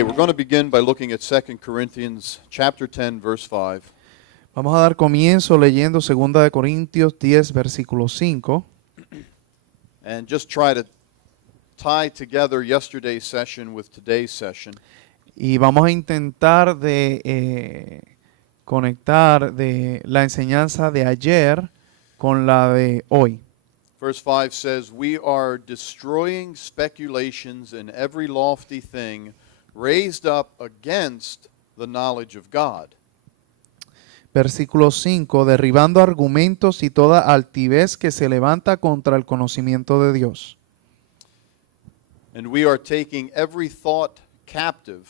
Okay, we're going to begin by looking at 2 Corinthians chapter 10 verse 5. Vamos a dar comienzo leyendo 2 de Corintios 10 versículo 5 And just try to tie together yesterday's session with today's session. y vamos a intentar de conectar de la enseñanza de ayer con la de hoy. Verse 5 says, "We are destroying speculations and every lofty thing raised up against the knowledge of God." Versículo 5, derribando argumentos y toda altivez que se levanta contra el conocimiento de Dios. And we are taking every thought captive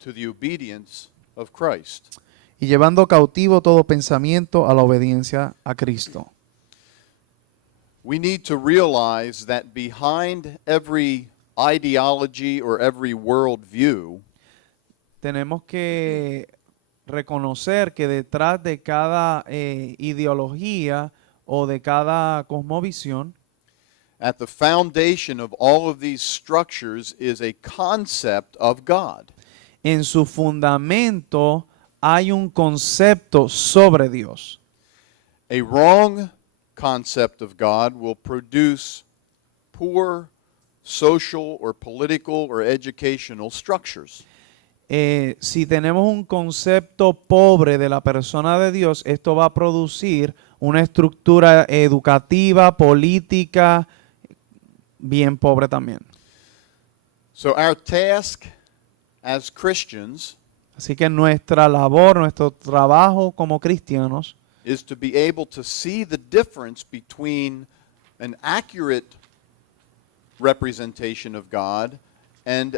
to the obedience of Christ. Y llevando cautivo todo pensamiento a la obediencia a Cristo. We need to realize that behind every ideology or every worldview, Tenemos que reconocer que detrás de cada ideología o de cada cosmovisión, at the foundation of all of these structures is a concept of God. en su fundamento hay un concepto sobre Dios. A wrong concept of God will produce poor social or political or educational structures. Si tenemos un concepto pobre de la persona de Dios, esto va a producir una estructura educativa, política, bien pobre también. So our task as Christians Así que nuestra labor, nuestro trabajo como cristianos is to be able to see the difference between an accurate representation of God and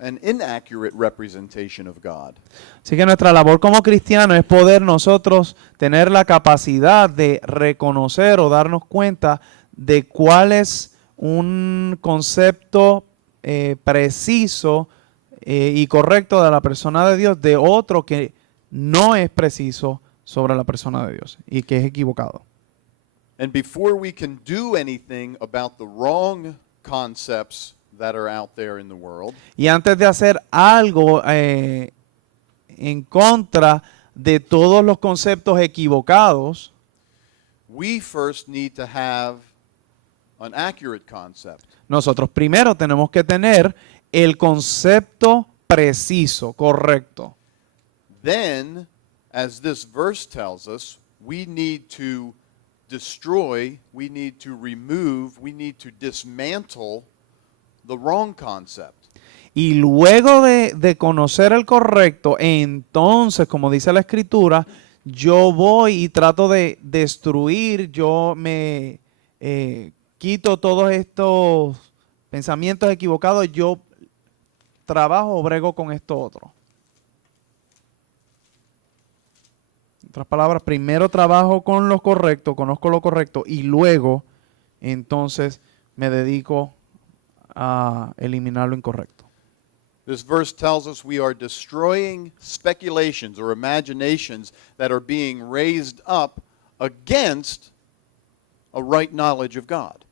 an inaccurate representation of God. Así que nuestra labor como cristianos es poder nosotros tener la capacidad de reconocer o darnos cuenta de cuál es un concepto preciso y correcto de la persona de Dios de otro que no es preciso sobre la persona de Dios y que es equivocado. And before we can do anything about the wrong concepts that are out there in the world, Y antes de hacer algo en contra de todos los conceptos equivocados, we first need to have an accurate concept. nosotros primero tenemos que tener el concepto preciso, correcto. Then, as this verse tells us, we need to destroy, we need to remove, we need to dismantle the wrong concept. Y luego de conocer el correcto, entonces, como dice la Escritura, yo voy y trato de destruir, yo me quito todos estos pensamientos equivocados, yo trabajo o brego con esto otro. En otras palabras, primero trabajo con lo correcto, conozco lo correcto y luego entonces me dedico a eliminar lo incorrecto. This verse tells us we are destroying speculations or imaginations that are being raised up against a right knowledge of God.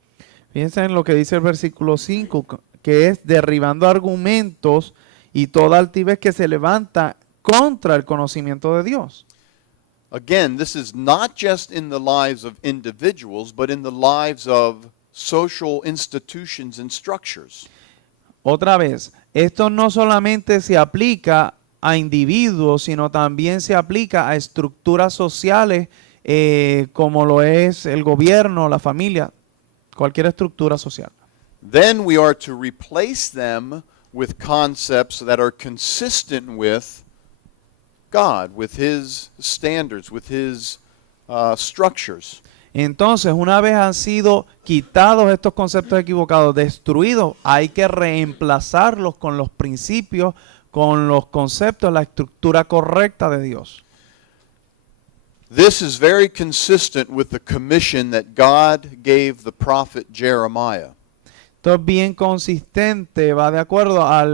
Fíjense en lo que dice el versículo 5, que es derribando argumentos y toda altivez que se levanta contra el conocimiento de Dios. Again, this is not just in the lives of individuals, but in the lives of social institutions and structures. Otra vez, esto no solamente se aplica a individuos, sino también se aplica a estructuras sociales como lo es el gobierno, la familia, cualquier estructura social. Then we are to replace them with concepts that are consistent with God, with His standards, with His structures. Entonces, una vez han sido quitados estos conceptos equivocados, destruidos, hay que reemplazarlos con los principios, con los conceptos, la estructura correcta de Dios. This is very consistent with the commission that God gave the prophet Jeremiah. Esto es bien consistente, va de acuerdo a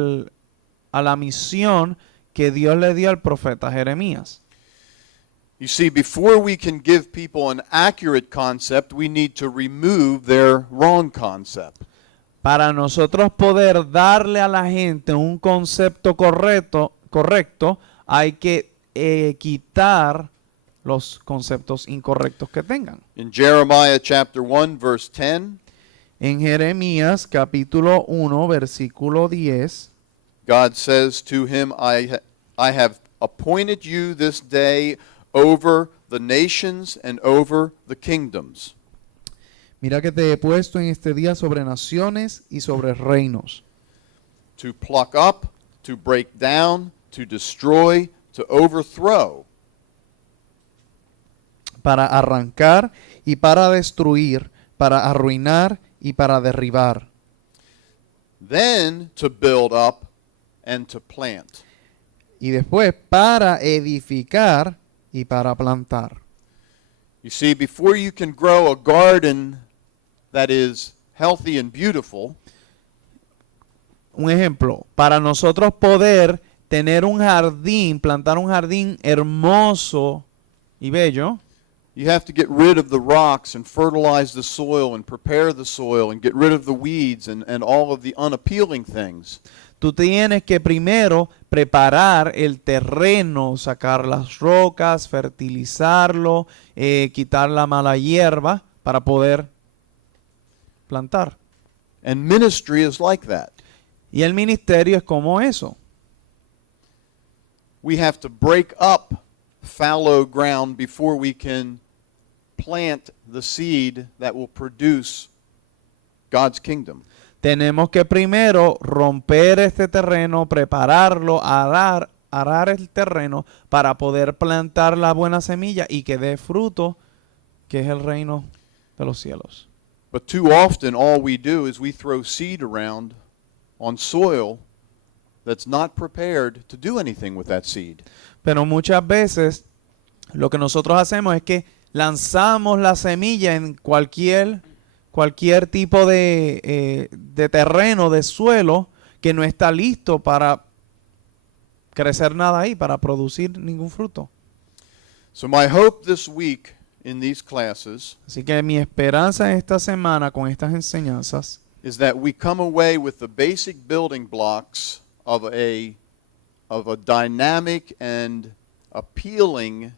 la misión que Dios le dio al profeta Jeremías. You see, before we can give people an accurate concept, we need to remove their wrong concept. Para nosotros poder darle a la gente un concepto correcto, hay que quitar los conceptos incorrectos que tengan. In Jeremiah chapter 1, verse 10, En Jeremías capítulo 1, versículo 10, God says to him, I have appointed you this day over the nations and over the kingdoms. mira que te he puesto en este día sobre naciones y sobre reinos, To pluck up, to break down, to destroy, to overthrow. para arrancar y para destruir, para arruinar y para derribar, Then to build up and to plant. y después para edificar y para plantar. You see, before you can grow a garden that is healthy and beautiful, Un ejemplo, para nosotros poder tener un jardín, plantar un jardín hermoso y bello, you have to get rid of the rocks and fertilize the soil and prepare the soil and get rid of the weeds and all of the unappealing things. tú tienes que primero preparar el terreno, sacar las rocas, fertilizarlo, quitar la mala hierba para poder plantar. And ministry is like that. Y el ministerio es como eso. We have to break up fallow ground before we can plant the seed that will produce God's kingdom. Tenemos que primero romper este terreno, prepararlo, arar el terreno para poder plantar la buena semilla y que dé fruto, que es el reino de los cielos. But too often all we do is we throw seed around on soil that's not prepared to do anything with that seed. Pero muchas veces lo que nosotros hacemos es que lanzamos la semilla en cualquier tipo de terreno, de suelo, que no está listo para crecer nada ahí, para producir ningún fruto. So my hope this week in these classes Así que mi esperanza esta semana con estas enseñanzas is that we come away with the basic building blocks of a dynamic and appealing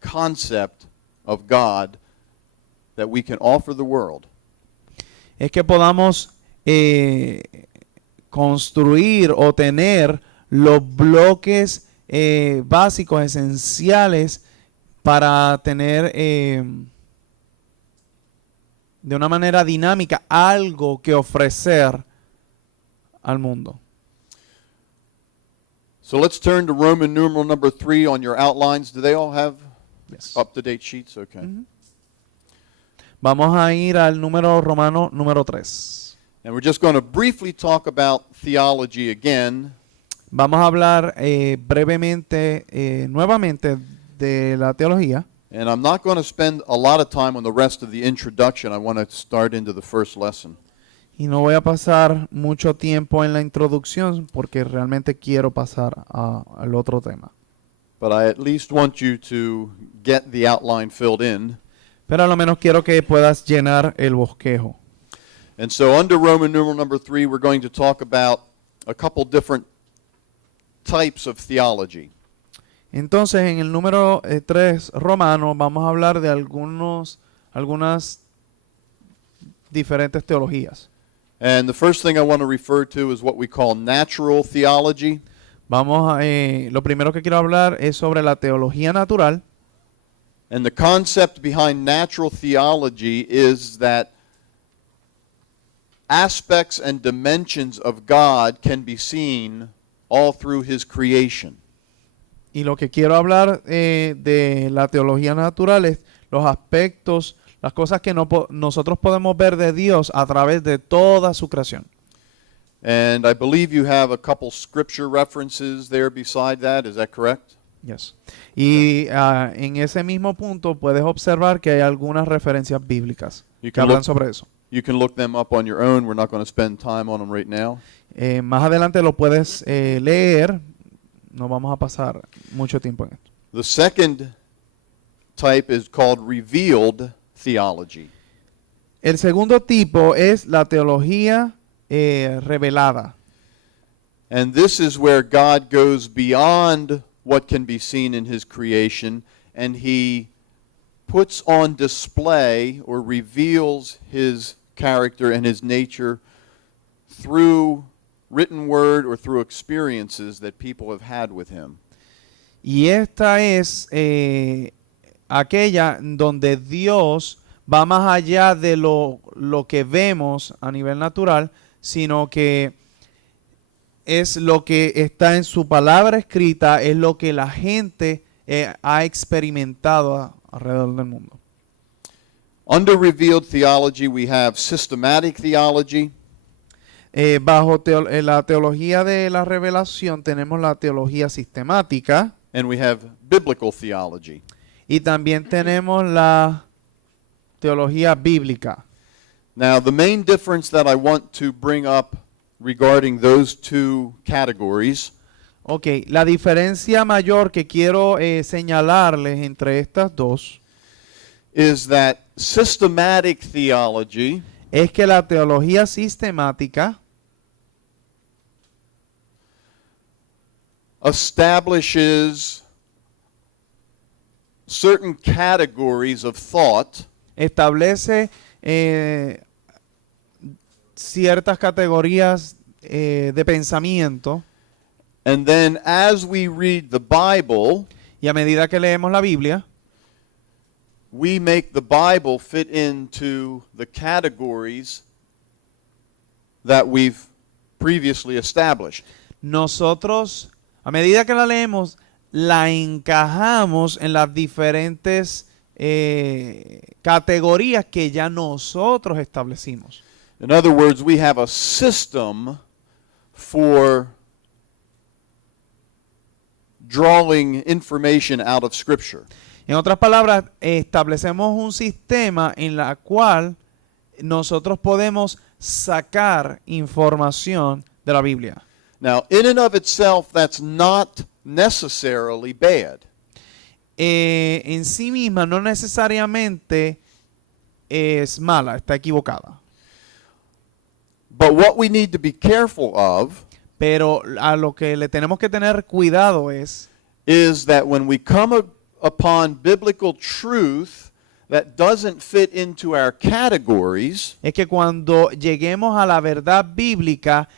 concept of God that we can offer the world. es que podamos construir o tener los bloques básicos, esenciales, para tener de una manera dinámica algo que ofrecer al mundo. So let's turn to Roman numeral number 3 on your outlines. Do they all have Yes. up-to-date sheets? Okay. Ujú. Vamos a ir al número romano número 3. And we're just going to briefly talk about theology again. Vamos a hablar brevemente, nuevamente, de la teología. And I'm not going to spend a lot of time on the rest of the introduction. I want to start into the first lesson. Y no voy a pasar mucho tiempo en la introducción porque realmente quiero pasar al otro tema. But I at least want you to get the outline filled in. Pero a lo menos quiero que puedas llenar el bosquejo. And so under Roman numeral number 3, we're going to talk about a couple different types of theology. Entonces, en el número 3 romano vamos a hablar de algunas diferentes teologías. And the first thing I want to refer to is what we call natural theology. Lo primero que quiero hablar es sobre la teología natural. And the concept behind natural theology is that aspects and dimensions of God can be seen all through His creation. Y lo que quiero hablar de la teología natural es los aspectos, las cosas que nosotros podemos ver de Dios a través de toda su creación. And I believe you have a couple scripture references there beside that. Is that correct? Yes. Y en ese mismo punto puedes observar que hay algunas referencias bíblicas You que can hablan look- sobre eso. You can look them up on your own. We're not going to spend time on them right now. Más adelante lo puedes leer. No vamos a pasar mucho tiempo en esto. The second type is called revealed theology. El segundo tipo es la teología revelada. And this is where God goes beyond what can be seen in his creation, and he puts on display or reveals his character and his nature through written word or through experiences that people have had with him. Y esta es aquella donde Dios va más allá de lo que vemos a nivel natural, sino que es lo que está en su palabra escrita, es lo que la gente ha experimentado alrededor del mundo. Under revealed theology, we have systematic theology, Bajo la teología de la revelación tenemos la teología sistemática and we have biblical theology. y también tenemos la teología bíblica. Now, the main difference that I want to bring up regarding those two categories Ok, la diferencia mayor que quiero señalarles entre estas dos is that systematic theology es que la teología sistemática establishes certain categories of thought establece ciertas categorías de pensamiento and then as we read the Bible, y a medida que leemos la Biblia, we make the Bible fit into the categories that we've previously established. nosotros, a medida que la leemos, la encajamos en las diferentes categorías que ya nosotros establecimos. In other words, we have a system for drawing information out of Scripture. En otras palabras, establecemos un sistema en la cual nosotros podemos sacar información de la Biblia. Now, in and of itself, that's not necessarily bad. En sí misma no necesariamente es mala, está equivocada. But what we need to be careful of Pero a lo que le tenemos que tener cuidado es is that when we come upon biblical truth that doesn't fit into our categories, que cuando lleguemos a la verdad bíblica,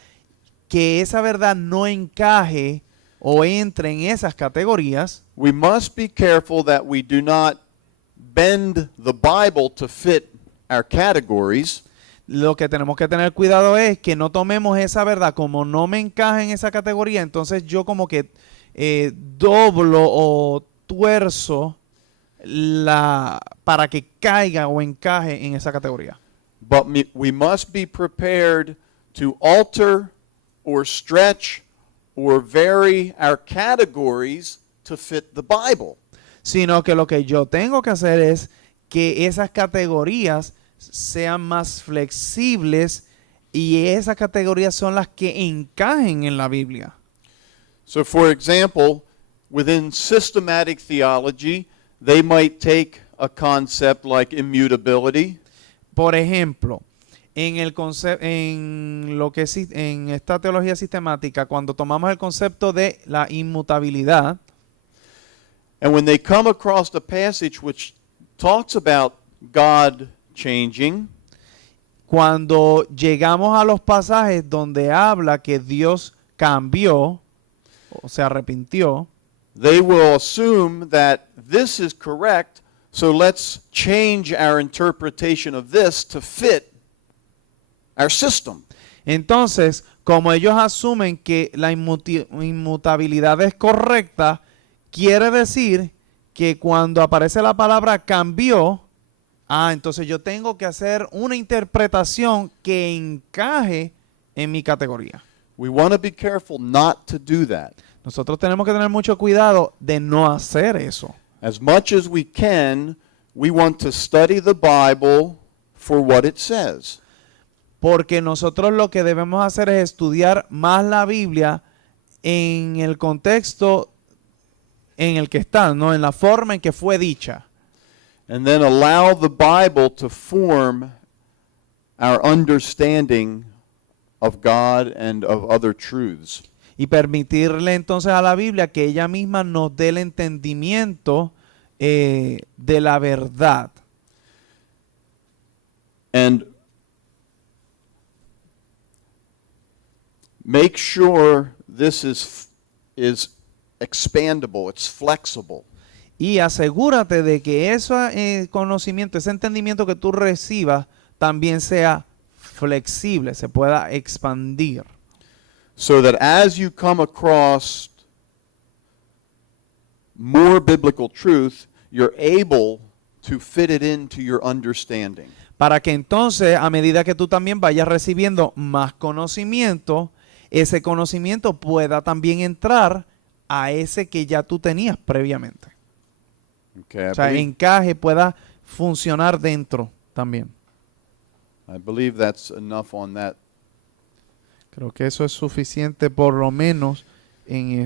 que esa verdad no encaje o entre en esas categorías, we must be careful that we do not bend the Bible to fit our categories, lo que tenemos que tener cuidado es que no tomemos esa verdad como no me encaja en esa categoría, entonces yo como que doblo o tuerzo para que caiga o encaje en esa categoría. but we must be prepared to alter or stretch or vary our categories to fit the Bible. Sino que lo que yo tengo que hacer es que esas categorías sean más flexibles y esas categorías son las que encajen en la Biblia. So, for example, within systematic theology, they might take a concept like immutability Por ejemplo, en esta teología sistemática, cuando tomamos el concepto de la inmutabilidad, and when they come across a passage which talks about God changing, cuando llegamos a los pasajes donde habla que Dios cambió o se arrepintió, they will assume that this is correct, so let's change our interpretation of this to fit our system. entonces, como ellos asumen que la inmutabilidad es correcta, quiere decir que cuando aparece la palabra cambió, entonces yo tengo que hacer una interpretación que encaje en mi categoría. We want to be careful not to do that. Nosotros tenemos que tener mucho cuidado de no hacer eso. As much as we can, we want to study the Bible for what it says. Porque nosotros lo que debemos hacer es estudiar más la Biblia en el contexto en el que está, ¿no? En la forma en que fue dicha. And then allow the Bible to form our understanding of God and of other truths. Y permitirle entonces a la Biblia que ella misma nos dé el entendimiento de la verdad. And make sure this is expandable, it's flexible. Y asegúrate de que ese conocimiento, ese entendimiento que tú recibas también sea flexible, se pueda expandir. So that as you come across more biblical truth, you're able to fit it into your understanding. Para que entonces, a medida que tú también vayas recibiendo más conocimiento, ese conocimiento pueda también entrar a ese que ya tú tenías previamente. Okay, O sea, encaje, pueda funcionar dentro también. I believe that's enough on that. Creo que eso es suficiente por lo menos en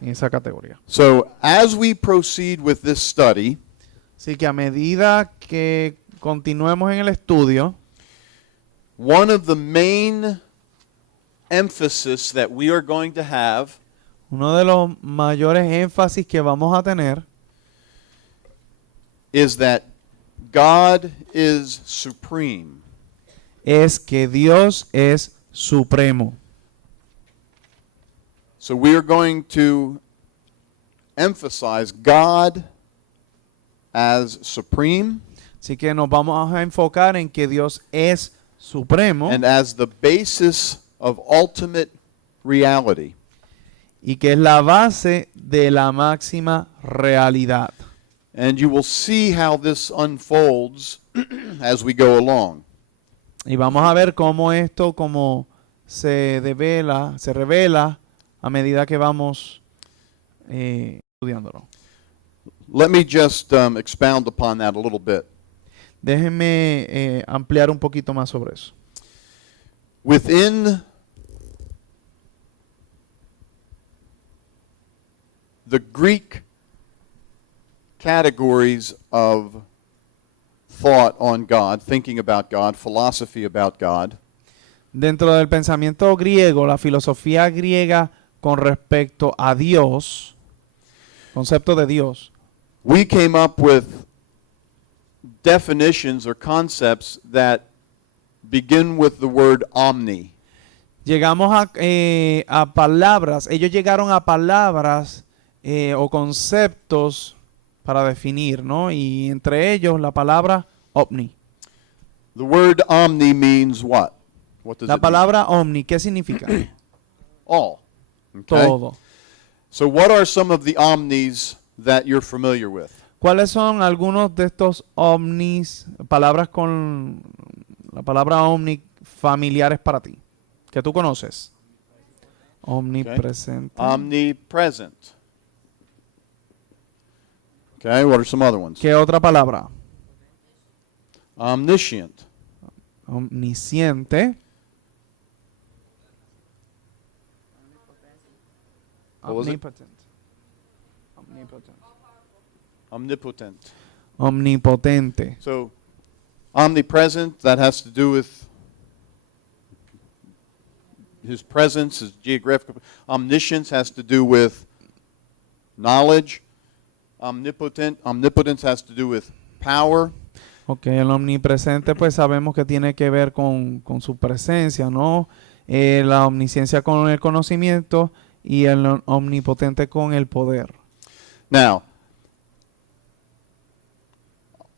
esa categoría. So, as we proceed with this study, Así que a medida que continuemos en el estudio, one of the main emphasis that we are going to have uno de los mayores énfasis que vamos a tener is that God is supreme. es que Dios es supremo. So we are going to emphasize God as supreme Así que nos vamos a enfocar en que Dios es supremo and as the basis of ultimate reality. y que es la base de la máxima realidad. And you will see how this unfolds as we go along. Y vamos a ver cómo esto se revela a medida que vamos estudiándolo. Let me just expound upon that a little bit. Déjenme ampliar un poquito más sobre eso. Within the Greek categories of thought on God, thinking about God, philosophy about God, Dentro del pensamiento griego, la filosofía griega con respecto a Dios, concepto de Dios, we came up with definitions or concepts that begin with the word omni. llegamos a palabras, ellos llegaron a palabras o conceptos para definir, ¿no? Y entre ellos la palabra omni. The word omni means what? What does La it palabra omni, ¿qué significa? mean? All. Okay? Todo. So what are some of the omnis that you're familiar with? ¿Cuáles son algunos de estos omnis, palabras con la palabra omni familiares para ti? Que tú conoces. Omnipresente. Omnipresent. Okay, what are some other ones? ¿Qué otra palabra? Omniscient. Omnisciente. What was it? Omnipotent. Omnipotent. Omnipotent. Omnipotente. So omnipresent, that has to do with his presence, his geographical. Omniscience has to do with knowledge. Omnipotence has to do with power. Ok, el omnipresente pues sabemos que tiene que ver con su presencia, ¿no? La omnisciencia con el conocimiento y el omnipotente con el poder. Now,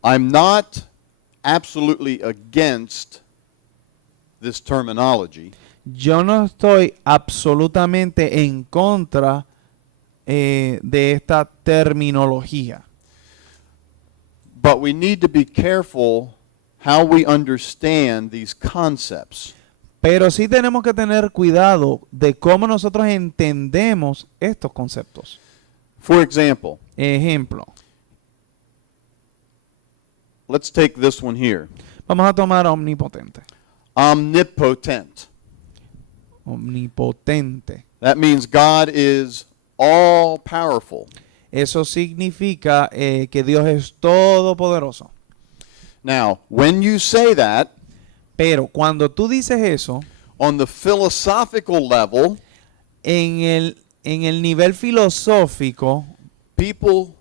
I'm not absolutely against this terminology. Yo no estoy absolutamente en contra de esta terminología. But we need to be careful how we understand these concepts. Pero sí tenemos que tener cuidado de cómo nosotros entendemos estos conceptos. For example, Ejemplo, let's take this one here. vamos a tomar omnipotente. Omnipotent. Omnipotente. That means God is all powerful. Eso significa que Dios es todopoderoso. Now, when you say that, Pero cuando tú dices eso, On the philosophical level, en el nivel filosófico, people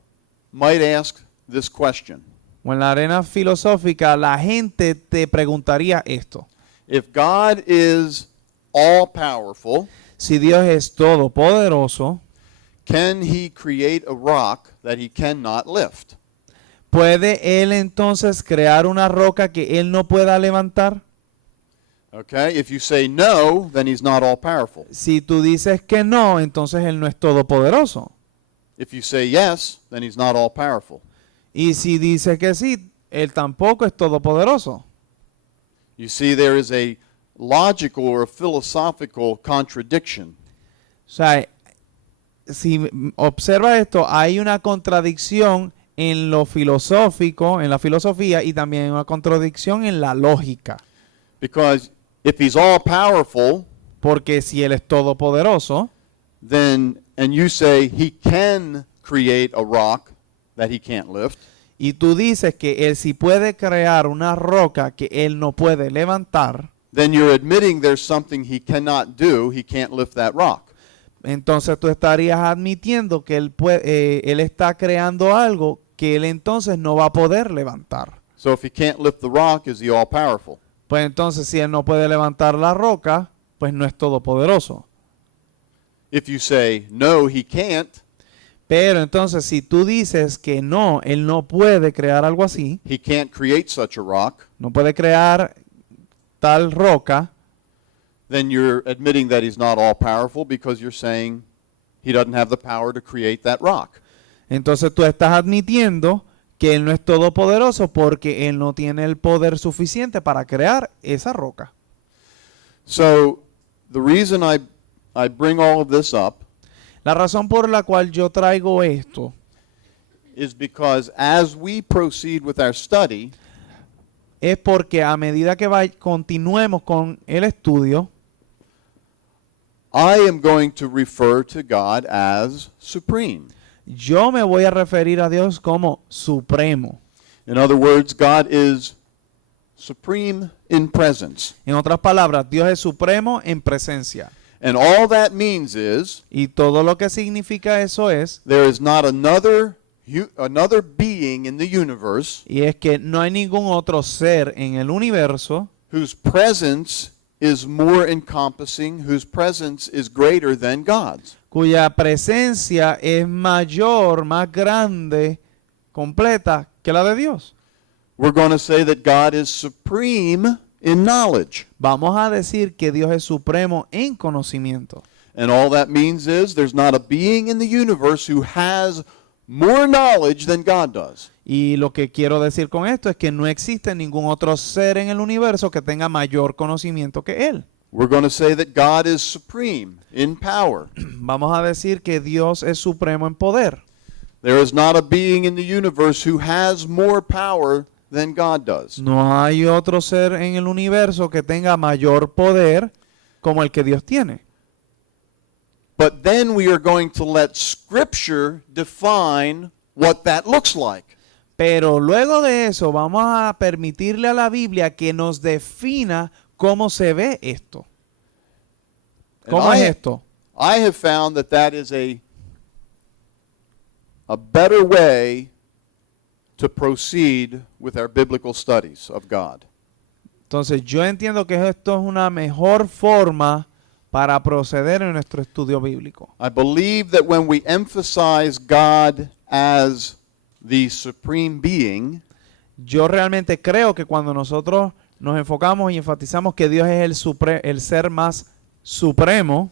might ask this question. o en la arena filosófica, la gente te preguntaría esto. If God is all powerful, Si Dios es todopoderoso, can he create a rock that he cannot lift? ¿puede Él entonces crear una roca que Él no pueda levantar? Okay, if you say no, then he's not all powerful. Si tú dices que no, entonces Él no es todopoderoso. If you say yes, then he's not all powerful. Y si dices que sí, Él tampoco es todopoderoso. You see, there is a logical or a philosophical contradiction. O sea, si observa esto, hay una contradicción en lo filosófico, en la filosofía, y también una contradicción en la lógica. Because if he's all powerful, Porque si Él es todopoderoso, then, and you say he can create a rock that he can't lift, y tú dices que Él sí puede crear una roca que Él no puede levantar, then you're admitting there's something he cannot do, he can't lift that rock. entonces tú estarías admitiendo que Él está creando algo que Él entonces no va a poder levantar. So if he can't lift the rock, is he all powerful? Pues entonces si Él no puede levantar la roca, pues no es todopoderoso. If you say no, he can't, Pero entonces si tú dices que no, Él no puede crear algo así, he can't create such a rock, no puede crear tal roca, then you're admitting that he's not all powerful because you're saying he doesn't have the power to create that rock. entonces tú estás admitiendo que Él no es todopoderoso porque Él no tiene el poder suficiente para crear esa roca. So the reason I bring all of this up La razón por la cual yo traigo esto is because as we proceed with our study, es porque a medida que continuemos con el estudio, I am going to refer to God as supreme. yo me voy a referir a Dios como supremo. In other words, God is supreme in presence. En otras palabras, Dios es supremo en presencia. And all that means is Y todo lo que significa eso es, there is not another being in the universe y es que no hay ningún otro ser en el universo whose presence is more encompassing, whose presence is greater than God's. cuya presencia es mayor, más grande, completa que la de Dios. We're going to say that God is supreme in knowledge. Vamos a decir que Dios es supremo en conocimiento. And all that means is there's not a being in the universe who has more knowledge than God does. Y lo que quiero decir con esto es que no existe ningún otro ser en el universo que tenga mayor conocimiento que Él. We're going to say that God is supreme in power. Vamos a decir que Dios es supremo en poder. There is not a being in the universe who has more power than God does. No hay otro ser en el universo que tenga mayor poder como el que Dios tiene. But then we are going to let Scripture define what that looks like. Pero luego de eso vamos a permitirle a la Biblia que nos defina cómo se ve esto. And ¿Cómo es esto? I have found that that is a better way to proceed with our biblical studies of God. Entonces yo entiendo que esto es una mejor forma para proceder en nuestro estudio bíblico. I believe that when we emphasize God as the supreme being, Yo realmente creo que cuando nosotros nos enfocamos y enfatizamos que Dios es el ser más supremo,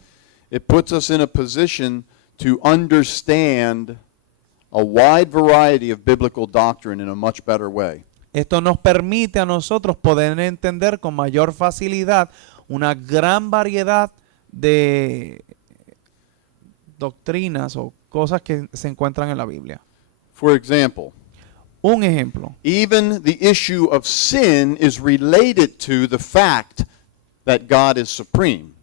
it puts us in a position to understand a wide variety of biblical doctrine in a much better way. esto nos permite a nosotros poder entender con mayor facilidad una gran variedad de doctrinas o cosas que se encuentran en la Biblia. For example, Un ejemplo, even the issue of sin is related to the fact that God is supreme.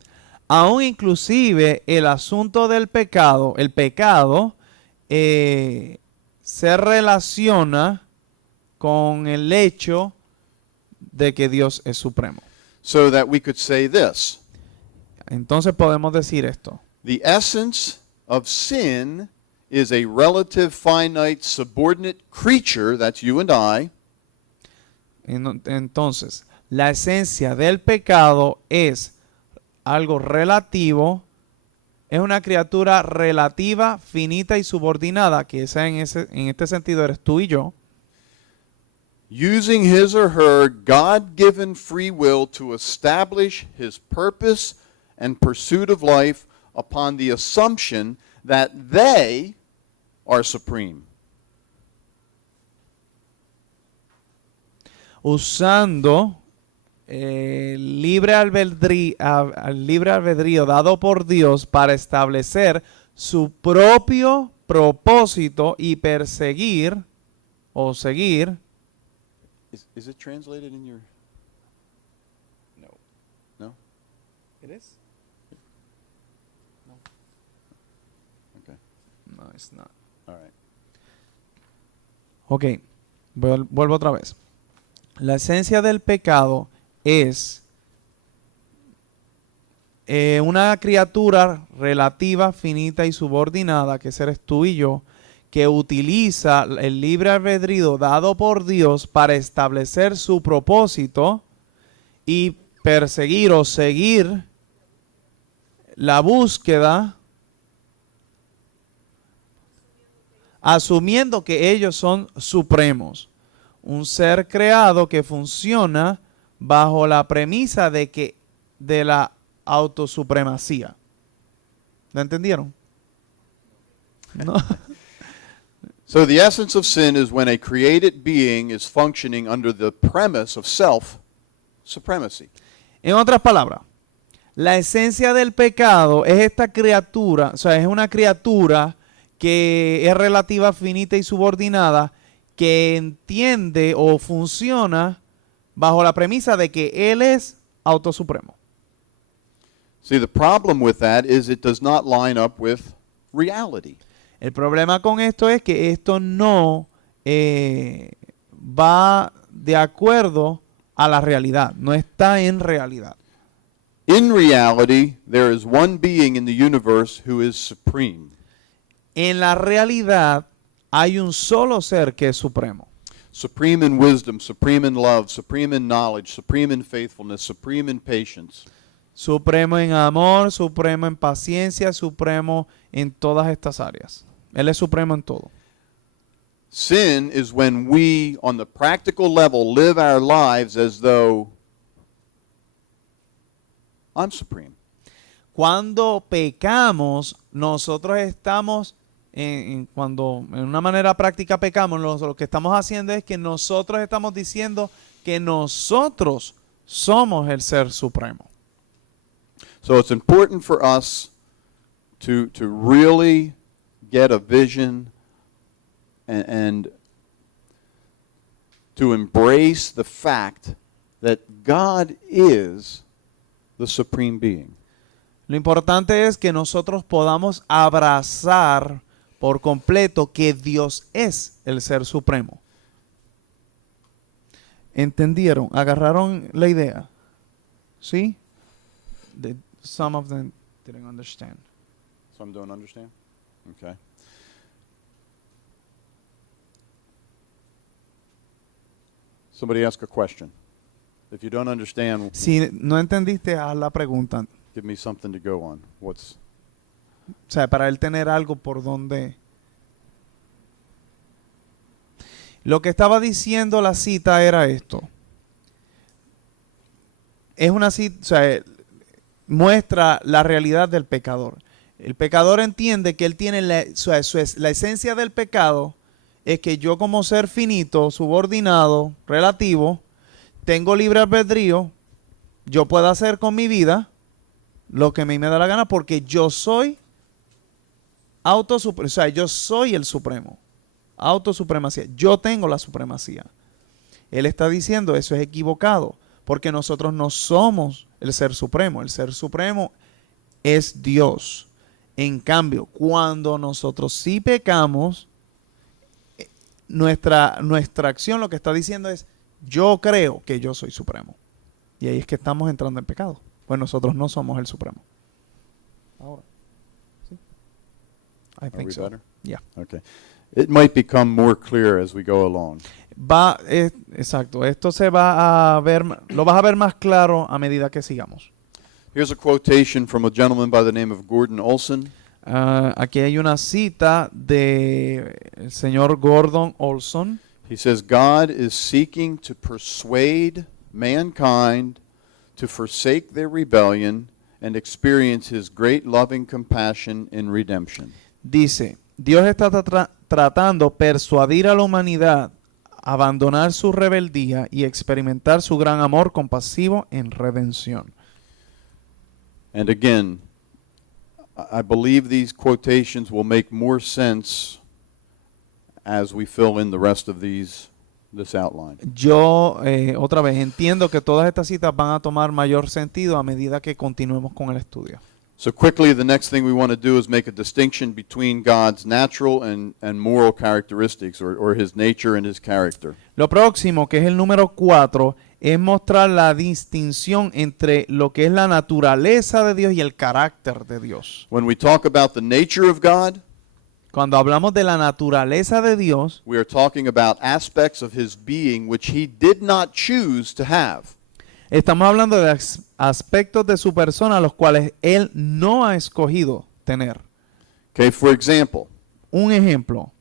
aún inclusive el asunto del pecado, el pecado se relaciona con el hecho de que Dios es supremo. So that we could say this, Entonces podemos decir esto. The essence of sin is a relative, finite, subordinate creature, that's you and I, Entonces, la esencia del pecado es algo relativo, es una criatura relativa, finita y subordinada, que esa en este sentido eres tú y yo, using his or her God-given free will to establish his purpose and pursuit of life upon the assumption that they are supreme. usando libre al libre albedrío dado por Dios para establecer su propio propósito y perseguir o seguir. Is it translated in your... No. No? It is? Okay. No, it's not. All right. Ok, vuelvo otra vez. La esencia del pecado es una criatura relativa, finita y subordinada, que eres tú y yo, que utiliza el libre albedrío dado por Dios para establecer su propósito y perseguir o seguir la búsqueda, asumiendo que ellos son supremos. Un ser creado que funciona bajo la premisa de la autosupremacía. ¿Lo entendieron? No. So the essence of sin is when a created being is functioning under the premise of self-supremacy. En otras palabras, la esencia del pecado es esta criatura, o sea, es una criatura que es relativa, finita y subordinada, que entiende o funciona bajo la premisa de que Él es autosupremo. See, the problem with that is it does not line up with reality. El problema con esto es que esto no va de acuerdo a la realidad, no está en realidad. In reality, there is one being in the universe who is supreme. En la realidad hay un solo ser que es supremo. Supreme in wisdom, supreme in love, supreme in knowledge, supreme in faithfulness, supreme in patience. Supremo en amor, supremo en paciencia, supremo en todas estas áreas. Él es supremo en todo. Sin is when we, on the practical level, live our lives as though I'm supreme. Cuando pecamos, nosotros estamos, cuando en una manera práctica pecamos, lo que estamos haciendo es que nosotros estamos diciendo que nosotros somos el ser supremo. So it's important for us to really get a vision and to embrace the fact that God is the supreme being. Lo importante es que nosotros podamos abrazar por completo que Dios es el ser supremo. ¿Entendieron? ¿Agarraron la idea? ¿Sí? Some of them didn't understand. Some don't understand? Okay. Somebody ask a question. If you don't understand, Si no entendiste, haz la pregunta. give me something to go on. What's... O sea, para él tener algo por donde... Lo que estaba diciendo la cita era esto. Es una cita, o sea, muestra la realidad del pecador. El pecador entiende que él tiene la esencia del pecado es que yo como ser finito, subordinado, relativo, tengo libre albedrío, yo puedo hacer con mi vida lo que a mí me da la gana porque yo soy o sea, yo soy el supremo. Autosupremacía. Yo tengo la supremacía. Él está diciendo eso es equivocado porque nosotros no somos el ser supremo. El ser supremo es Dios. En cambio, cuando nosotros sí pecamos, nuestra acción lo que está diciendo es yo creo que yo soy supremo. Y ahí es que estamos entrando en pecado. Pues nosotros no somos el supremo. Ahora. Sí. I Are think we so. better? Yeah. Okay. It might become more clear as we go along. Exacto. Esto se va a ver, lo vas a ver más claro a medida que sigamos. Here's a quotation from a gentleman by the name of Gordon Olson. Aquí hay una cita de el señor Gordon Olson. He says, God is seeking to persuade mankind to forsake their rebellion and experience his great loving compassion in redemption. Dice, Dios está tratando de persuadir a la humanidad a abandonar su rebeldía y experimentar su gran amor compasivo en redención. And again, I believe these quotations will make more sense as we fill in the rest of this outline. Yo, otra vez, entiendo que todas estas citas van a tomar mayor sentido a medida que continuemos con el estudio. So quickly, the next thing we want to do is make a distinction between God's natural and moral characteristics, or his nature and his character. Lo próximo, que es el número 4, es mostrar la distinción entre lo que es la naturaleza de Dios y el carácter de Dios. When we talk about the nature of God, Cuando hablamos de la naturaleza de Dios, we are talking about aspects of his being which he did not choose to have. estamos hablando de aspectos de su persona los cuales Él no ha escogido tener. Okay, for example, Un ejemplo,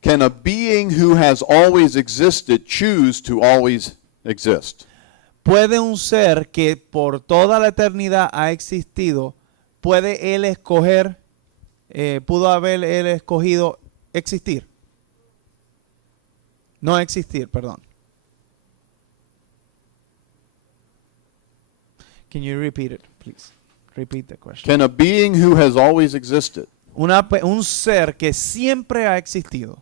can a being who has always existed choose to always exist? ¿puede un ser que por toda la eternidad ha existido, puede Él escoger, pudo haber Él escogido existir? No existir, perdón. Can you repeat it, please? Repeat the question. Can a being who has always existed, Un ser que siempre ha existido,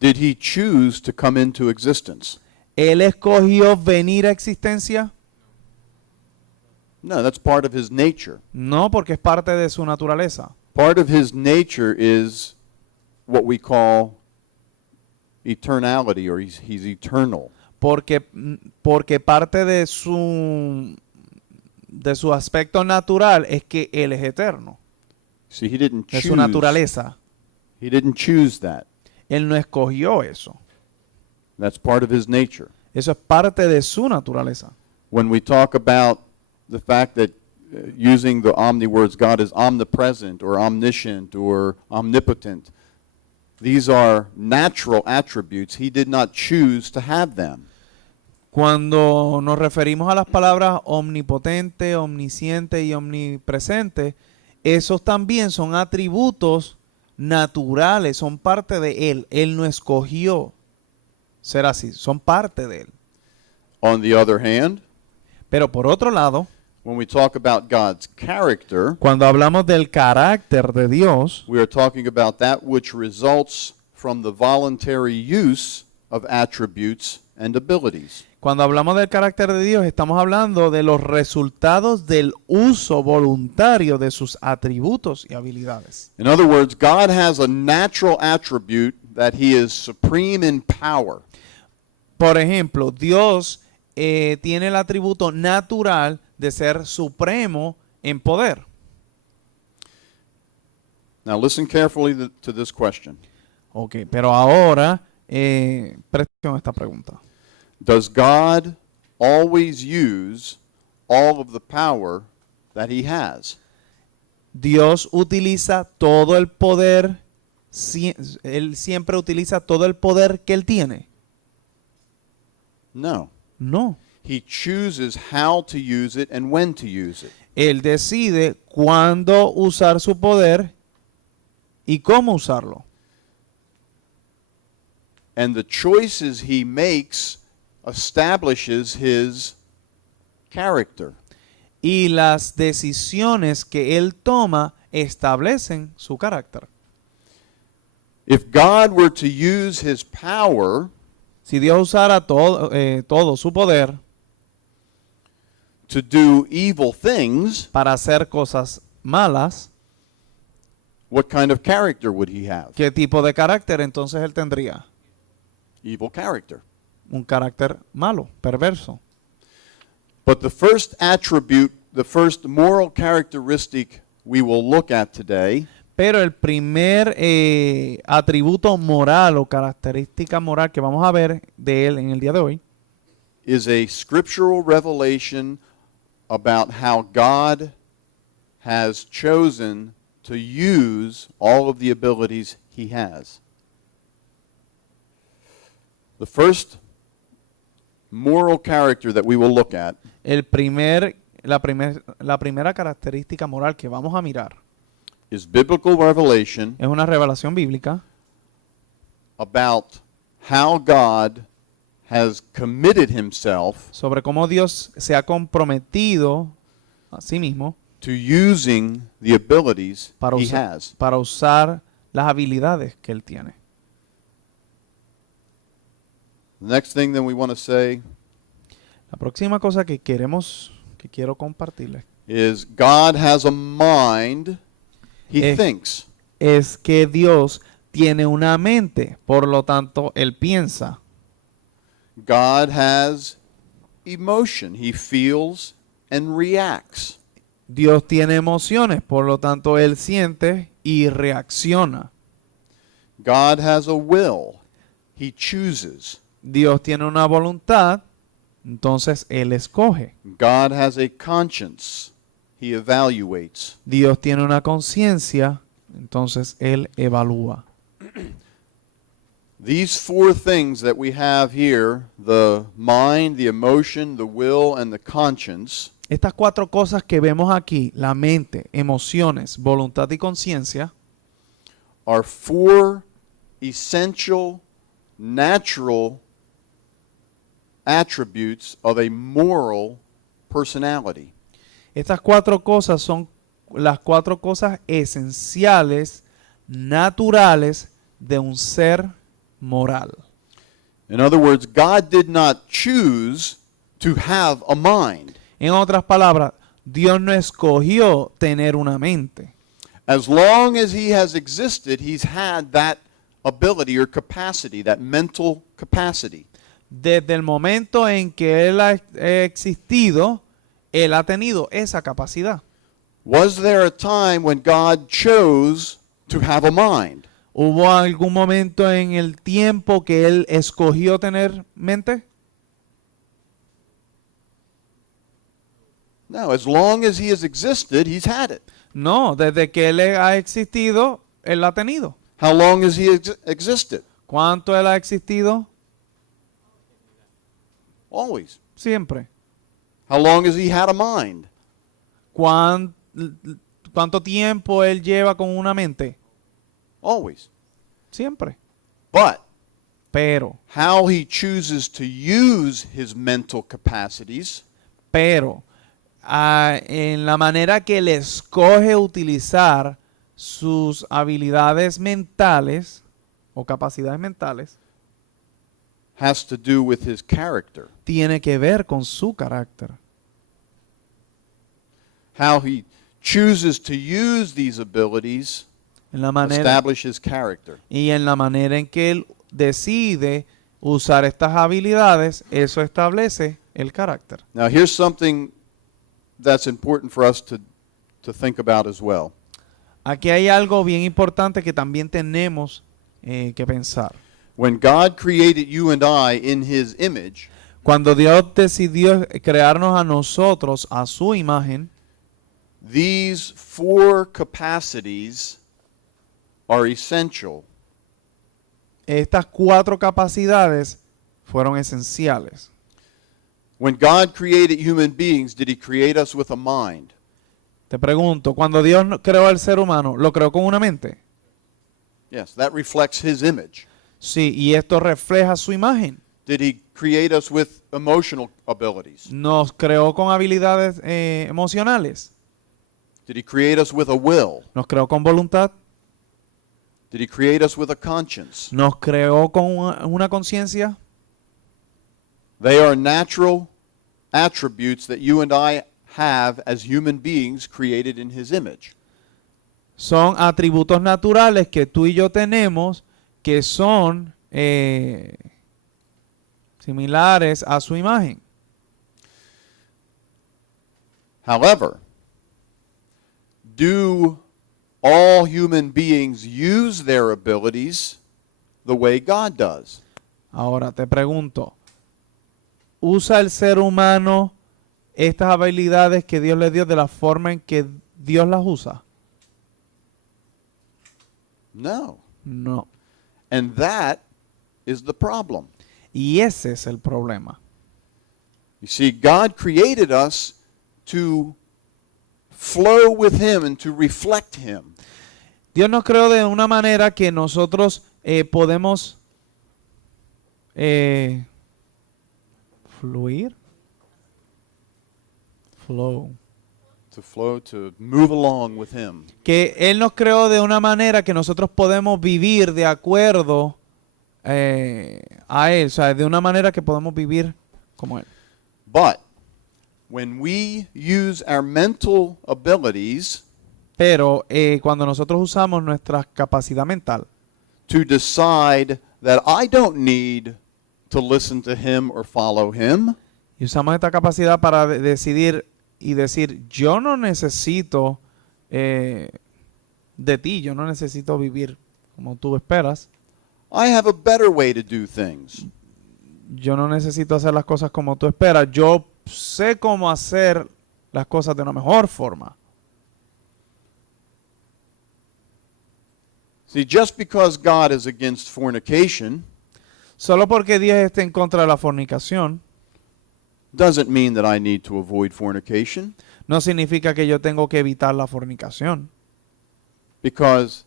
did he choose to come into existence? ¿Él escogió venir a existencia? No, that's part of his nature. No, porque es parte de su naturaleza. Part of his nature is what we call eternality, or he's eternal. Porque parte de su aspecto natural es que Él es eterno. See, he didn't De choose. su naturaleza. He didn't choose that. Él no escogió eso. That's part of his nature. Eso es parte de su naturaleza. When we talk about the fact that using the omni words, God is omnipresent or omniscient or omnipotent, these are natural attributes. He did not choose to have them. Cuando nos referimos a las palabras omnipotente, omnisciente y omnipresente, esos también son atributos naturales, son parte de Él. Él no escogió ser así, son parte de Él. On the other hand, Pero por otro lado, when we talk about God's character, cuando hablamos del carácter de Dios, we are talking about that which results from the voluntary use of attributes and abilities. cuando hablamos del carácter de Dios, estamos hablando de los resultados del uso voluntario de sus atributos y habilidades. In other words, God has a natural attribute that he is supreme in power. Por ejemplo, Dios tiene el atributo natural de ser supremo en poder. Now listen carefully to this question. Ok, pero ahora, presta atención a esta pregunta. Does God always use all of the power that he has? Dios utiliza todo el poder, Él siempre utiliza todo el poder que Él tiene. No. No. He chooses how to use it and when to use it. Él decide cuándo usar su poder y cómo usarlo. And the choices he makes establishes his character. Y las decisiones que Él toma establecen su carácter. If God were to use his power Si Dios usara todo su poder to do evil things, para hacer cosas malas, what kind of character would he have? ¿qué tipo de carácter entonces Él tendría? Evil character. Un carácter malo, perverso. But the first attribute, the first moral characteristic we will look at today Pero el primer atributo moral o característica moral que vamos a ver de él en el día de hoy is a scriptural revelation about how God has chosen to use all of the abilities he has. The first moral character that we will look at la primera característica moral que vamos a mirar is biblical revelation es una revelación bíblica about how God has committed himself sobre cómo Dios se ha comprometido a sí mismo to using the abilities para, he usa- has. para usar las habilidades que él tiene. The next thing that we want to say La próxima cosa que quiero compartirles is God has a mind, he Eh. thinks. es que Dios tiene una mente, por lo tanto, él piensa. God has emotion, he feels and reacts. Dios tiene emociones, por lo tanto, él siente y reacciona. God has a will, he chooses. Dios tiene una voluntad, entonces él escoge. God has a conscience, he evaluates. Dios tiene una conciencia, entonces él evalúa. These four things that we have here, the mind, the emotion, the will, and the conscience, Estas cuatro cosas que vemos aquí, la mente, emociones, voluntad y conciencia, are four essential, natural attributes of a moral personality. estas cuatro cosas son las cuatro cosas esenciales, naturales de un ser moral. In other words, God did not choose to have a mind. En otras palabras, Dios no escogió tener una mente. As long as he has existed, he's had that ability or capacity, that mental capacity. Desde el momento en que Él ha existido, Él ha tenido esa capacidad. Was there a time when God chose to have a mind? ¿Hubo algún momento en el tiempo que Él escogió tener mente? No, as long as he has existed, he's had it. No, desde que Él ha existido, Él la ha tenido. How long has he existed? ¿Cuánto Él ha existido? Always. Siempre. How long has he had a mind? ¿Cuánto tiempo Él lleva con una mente? Always. Siempre. But Pero, how he chooses to use his mental capacities en la manera que Él escoge utilizar sus habilidades mentales o capacidades mentales, has to do with his character. tiene que ver con su carácter. How he chooses to use these abilities En la manera, establish his character. y en la manera en que Él decide usar estas habilidades, eso establece el carácter. Now here's something that's important for us to think about as well. Aquí hay algo bien importante que también tenemos que pensar. When God created you and I in his image, Cuando Dios decidió crearnos a nosotros a su imagen, these four capacities are essential estas cuatro capacidades fueron esenciales. When God created human beings, did he create us with a mind? Te pregunto, cuando Dios creó al ser humano, ¿lo creó con una mente? Yes, that reflects his image. Sí, y esto refleja su imagen. Did he create us with emotional abilities? Nos creó con habilidades emocionales. Did he create us with a will? Nos creó con voluntad. Did he create us with a conscience? Nos creó con una conciencia. They are natural attributes that you and I have as human beings created in his image. Son atributos naturales que tú y yo tenemos que son similares a su imagen. However, do all human beings use their abilities the way God does? Ahora te pregunto, ¿usa el ser humano estas habilidades que Dios le dio de la forma en que Dios las usa? No. No. And that is the problem. Y ese es el problema. You see, God created us to flow with Him and to reflect Him. Dios nos creó de una manera que nosotros podemos fluir. Flow. To flow, to move along with Him. Que Él nos creó de una manera que nosotros podemos vivir de acuerdo a Él. O sea, de una manera que podemos vivir como Él. But when we use our mental abilities Pero cuando nosotros usamos nuestra capacidad mental to decide that I don't need to listen to Him or follow Him, y usamos esta capacidad para decidir y decir, yo no necesito de ti, yo no necesito vivir como tú esperas, I have a better way to do things. yo no necesito hacer las cosas como tú esperas, yo sé cómo hacer las cosas de una mejor forma. See, just because God is against fornication Solo porque Dios esté en contra de la fornicación, doesn't mean that I need to avoid fornication, no significa que yo tengo que evitar la fornicación. because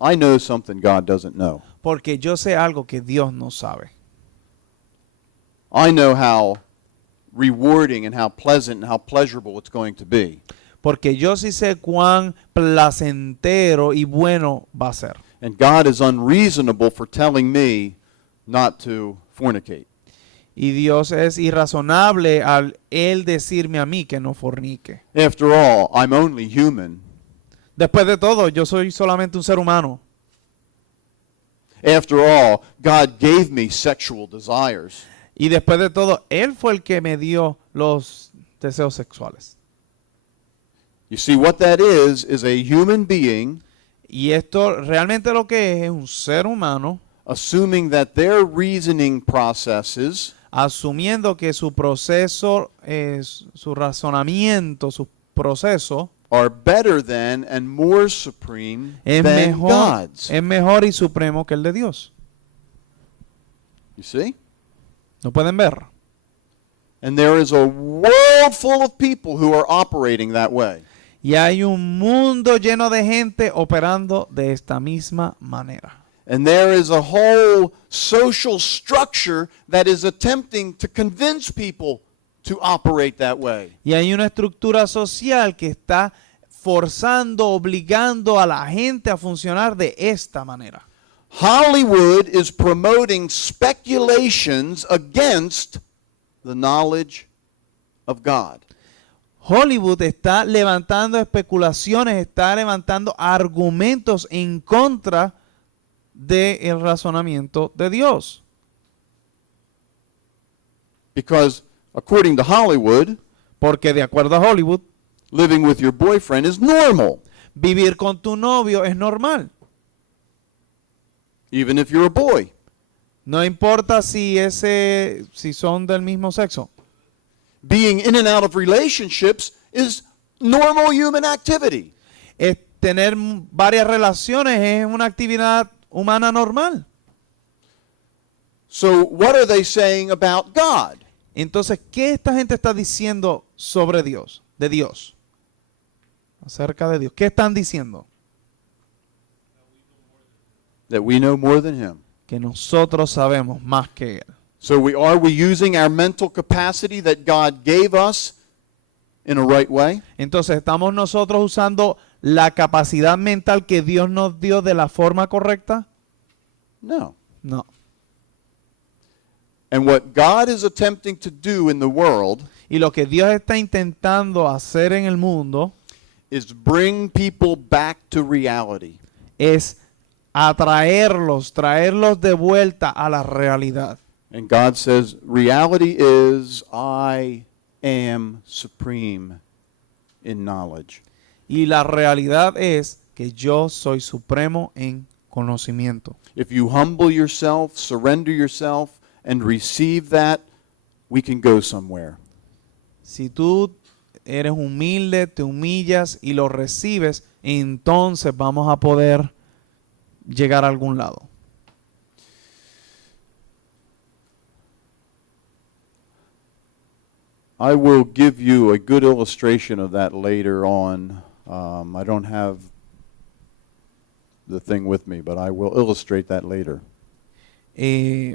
I know something God doesn't know. Porque yo sé algo que Dios no sabe. I know how rewarding and how pleasant and how pleasurable it's going to be. Porque yo sí sé cuán placentero y bueno va a ser. And God is unreasonable for telling me not to fornicate. Y Dios es irrazonable al Él decirme a mí que no fornique. After all, I'm only human. Después de todo, yo soy solamente un ser humano. After all, God gave me sexual desires. Y después de todo, Él fue el que me dio los deseos sexuales. You see, what that is a human being Y esto realmente lo que es un ser humano assuming that their reasoning processes asumiendo que su proceso, su razonamiento, su proceso are better than and more supreme es than God's. mejor y supremo que el de Dios. You see? ¿No pueden ver? And there is a world full of people who are operating that way. Y hay un mundo lleno de gente operando de esta misma manera. And there is a whole social structure that is attempting to convince people to operate that way. Y hay una estructura social que está forzando, obligando a la gente a funcionar de esta manera. Hollywood is promoting speculations against the knowledge of God. Hollywood está levantando especulaciones, está levantando argumentos en contra del razonamiento de Dios. Because according to Hollywood, Porque de acuerdo a Hollywood, living with your boyfriend is normal, vivir con tu novio es normal. even if you're a boy. No importa si son del mismo sexo. Being in and out of relationships is normal human activity. Tener varias relaciones es una actividad humana normal. So what are they saying about God? Entonces, ¿qué esta gente está diciendo sobre Dios? De Dios. Acerca de Dios. ¿Qué están diciendo? That we know more than him. Que nosotros sabemos más que Él. So are we using our mental capacity that God gave us in a right way? Entonces, ¿estamos nosotros usando la capacidad mental que Dios nos dio de la forma correcta? No. No. And what God is attempting to do in the world Y lo que Dios está intentando hacer en el mundo is bring people back to reality. es atraerlos, traerlos de vuelta a la realidad. And God says, reality is I am supreme in knowledge. Y la realidad es que yo soy supremo en conocimiento. If you humble yourself, surrender yourself, and receive that, we can go somewhere. Si tú eres humilde, te humillas y lo recibes, entonces vamos a poder llegar a algún lado. I will give you a good illustration of that later on. I don't have the thing with me, but I will illustrate that later.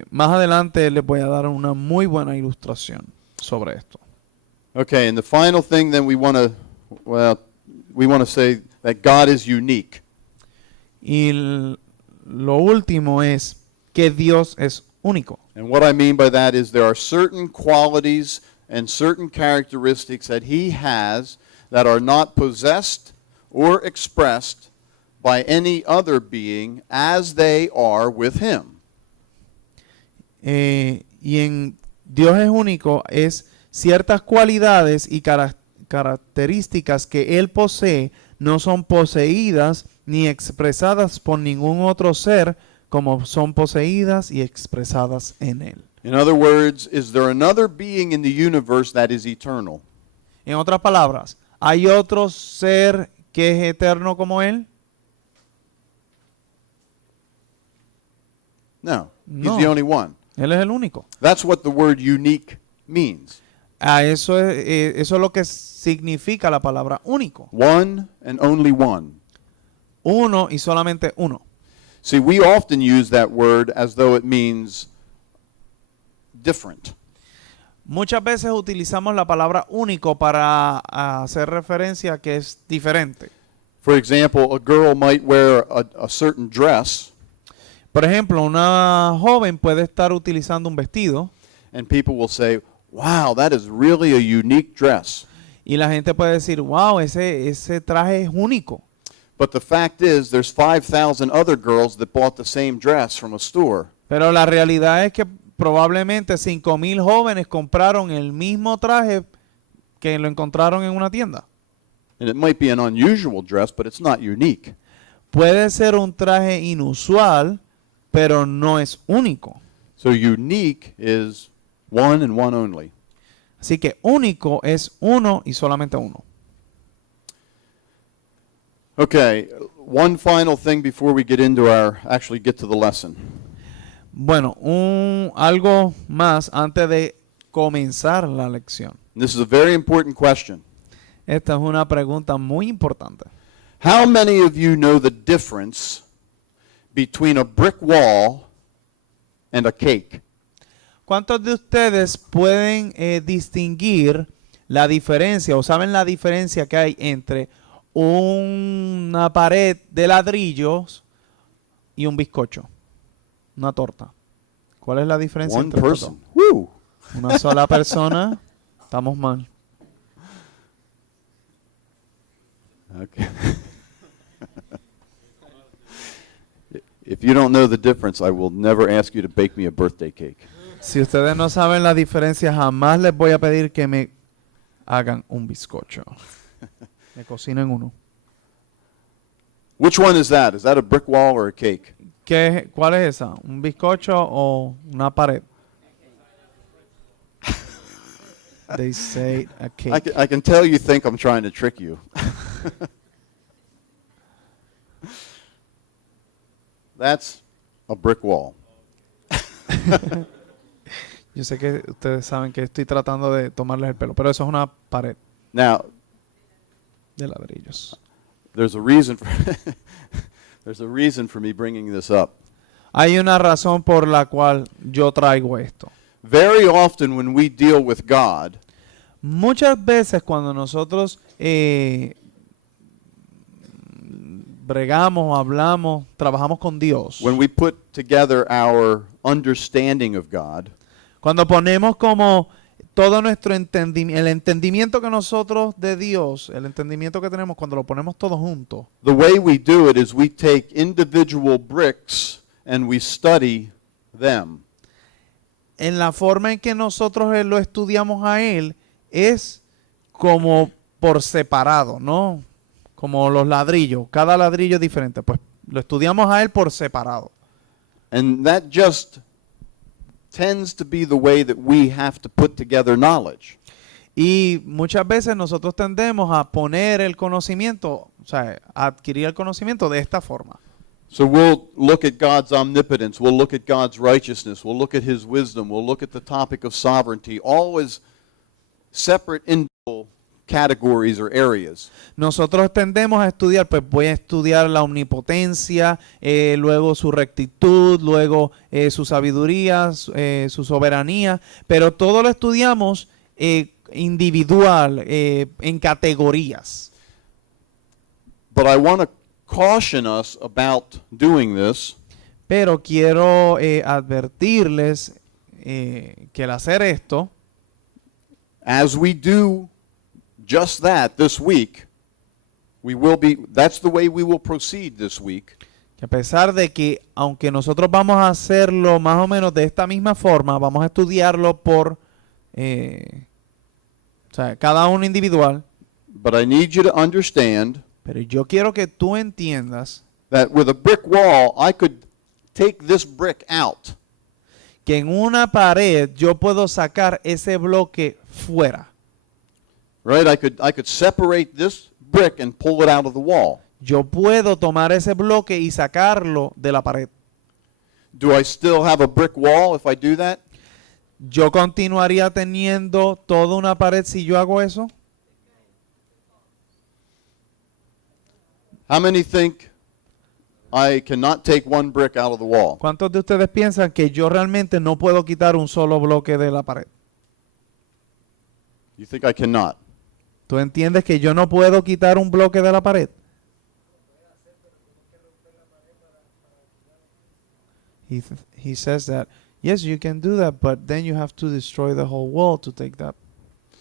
Más adelante les voy a dar una muy buena ilustración sobre esto. Okay, and the final thing then we want to say that God is unique. Y lo último es que Dios es único. And what I mean by that is there are certain qualities and certain characteristics that he has that are not possessed or expressed by any other being as they are with him. Y en Dios es único es ciertas cualidades y características que Él posee no son poseídas ni expresadas por ningún otro ser como son poseídas y expresadas en Él. In other words, is there another being in the universe that is eternal? En otras palabras, ¿hay otro ser que es eterno como Él? No. No. He's the only one. Él es el único. That's what the word unique means. Eso es lo que significa la palabra único. One and only one. Uno y solamente uno. See, we often use that word as though it means different. Muchas veces utilizamos la palabra único para hacer referencia a que es diferente. For example, a girl might wear a certain dress, Por ejemplo, una joven puede estar utilizando un vestido and people will say, wow, that is really a unique dress. y la gente puede decir, wow, ese traje es único. But the fact is, there's 5,000 other girls that bought the same dress from a store. Pero la realidad es que probablemente 5,000 jóvenes compraron el mismo traje que lo encontraron en una tienda. And it might be an unusual dress, but it's not unique. Puede ser un traje inusual, pero no es único. So unique is one and one only. Así que único es uno y solamente uno. Okay, one final thing before we actually get to the lesson. Bueno, algo más antes de comenzar la lección. This is a very important question. Esta es una pregunta muy importante. How many of you know the difference between a brick wall and a cake? ¿Cuántos de ustedes pueden distinguir la diferencia o saben la diferencia que hay entre una pared de ladrillos y un bizcocho? Una torta. ¿Cuál es la diferencia One entre estos dos? person. Woo! Una sola persona. Estamos mal. Okay. If you don't know the difference, I will never ask you to bake me a birthday cake. Si ustedes no saben la diferencia, jamás les voy a pedir que me hagan un bizcocho. Me cocinen uno. Which one is that? Is that a brick wall or a cake? ¿Cuál es esa? ¿Un bizcocho o una pared? They say a cake. I can tell you think I'm trying to trick you. That's a brick wall. Yo sé que ustedes saben que estoy tratando de tomarles el pelo, pero eso es una pared Now, de ladrillos. there's a reason for there's a reason for me bringing this up. Hay una razón por la cual yo traigo esto. Very often when we deal with God, Muchas veces cuando nosotros bregamos, hablamos, trabajamos con Dios, when we put together our understanding of God, cuando ponemos como todo nuestro entendimiento, el entendimiento que nosotros de Dios, el entendimiento que tenemos cuando lo ponemos todo junto, the way we do it is we take individual bricks and we study them. en la forma en que nosotros lo estudiamos a Él es como por separado, ¿no? como los ladrillos, cada ladrillo es diferente, pues lo estudiamos a él por separado. And that just tends to be the way that we have to put together knowledge. Y muchas veces nosotros tendemos a poner el conocimiento, o sea, a adquirir el conocimiento de esta forma. So we'll look at God's omnipotence, we'll look at God's righteousness, we'll look at His wisdom, we'll look at the topic of sovereignty, all as separate individual categories or areas. Nosotros tendemos a estudiar, pues voy a estudiar la omnipotencia, luego su rectitud, luego su sabiduría, su soberanía, pero todo lo estudiamos individual, en categorías. But I want to caution us about doing this Pero quiero advertirles que al hacer esto, as we do just that this week, that's the way we will proceed this week. que a pesar de que aunque nosotros vamos a hacerlo más o menos de esta misma forma, vamos a estudiarlo por o sea, cada uno individual, But I need you to understand pero yo quiero que tú entiendas that with a brick wall, I could take this brick out. que en una pared yo puedo sacar ese bloque fuera. Right? I could separate this brick and pull it out of the wall. Yo puedo tomar ese bloque y sacarlo de la pared. Do I still have a brick wall if I do that? ¿Yo continuaría teniendo toda una pared si yo hago eso? How many think I cannot take one brick out of the wall? ¿Cuántos de ustedes piensan que yo realmente no puedo quitar un solo bloque de la pared? You think I cannot? ¿Tú entiendes que yo no puedo quitar un bloque de la pared? He says that, yes, you can do that, but then you have to destroy the whole wall to take that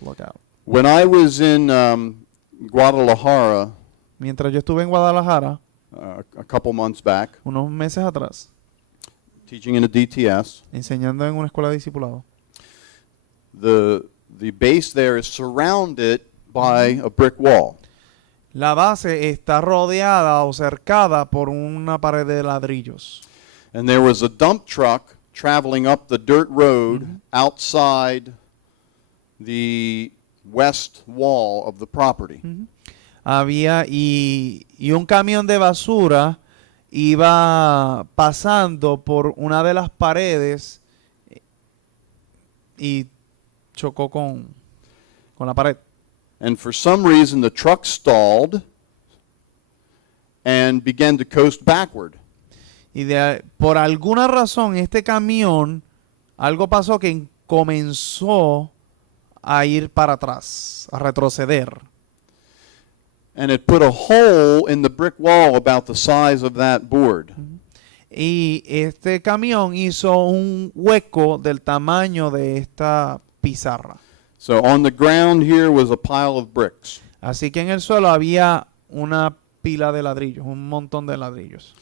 block out. When I was in Guadalajara Mientras yo estuve en Guadalajara, a couple months back, unos meses atrás, teaching in a DTS, enseñando en una escuela de discipulado, the base there is surrounded by a brick wall. la base está rodeada o cercada por una pared de ladrillos. And there was a dump truck traveling up the dirt road outside the west wall of the property. Había y un camión de basura iba pasando por una de las paredes y chocó con la pared. And for some reason, the truck stalled and began to coast backward. Y por alguna razón este camión, algo pasó que comenzó a ir para atrás, a retroceder. And it put a hole in the brick wall about the size of that board. Y este camión hizo un hueco del tamaño de esta pizarra. So on the ground here was a pile of bricks. Así que en el suelo había una pila de ladrillos, un montón de ladrillos.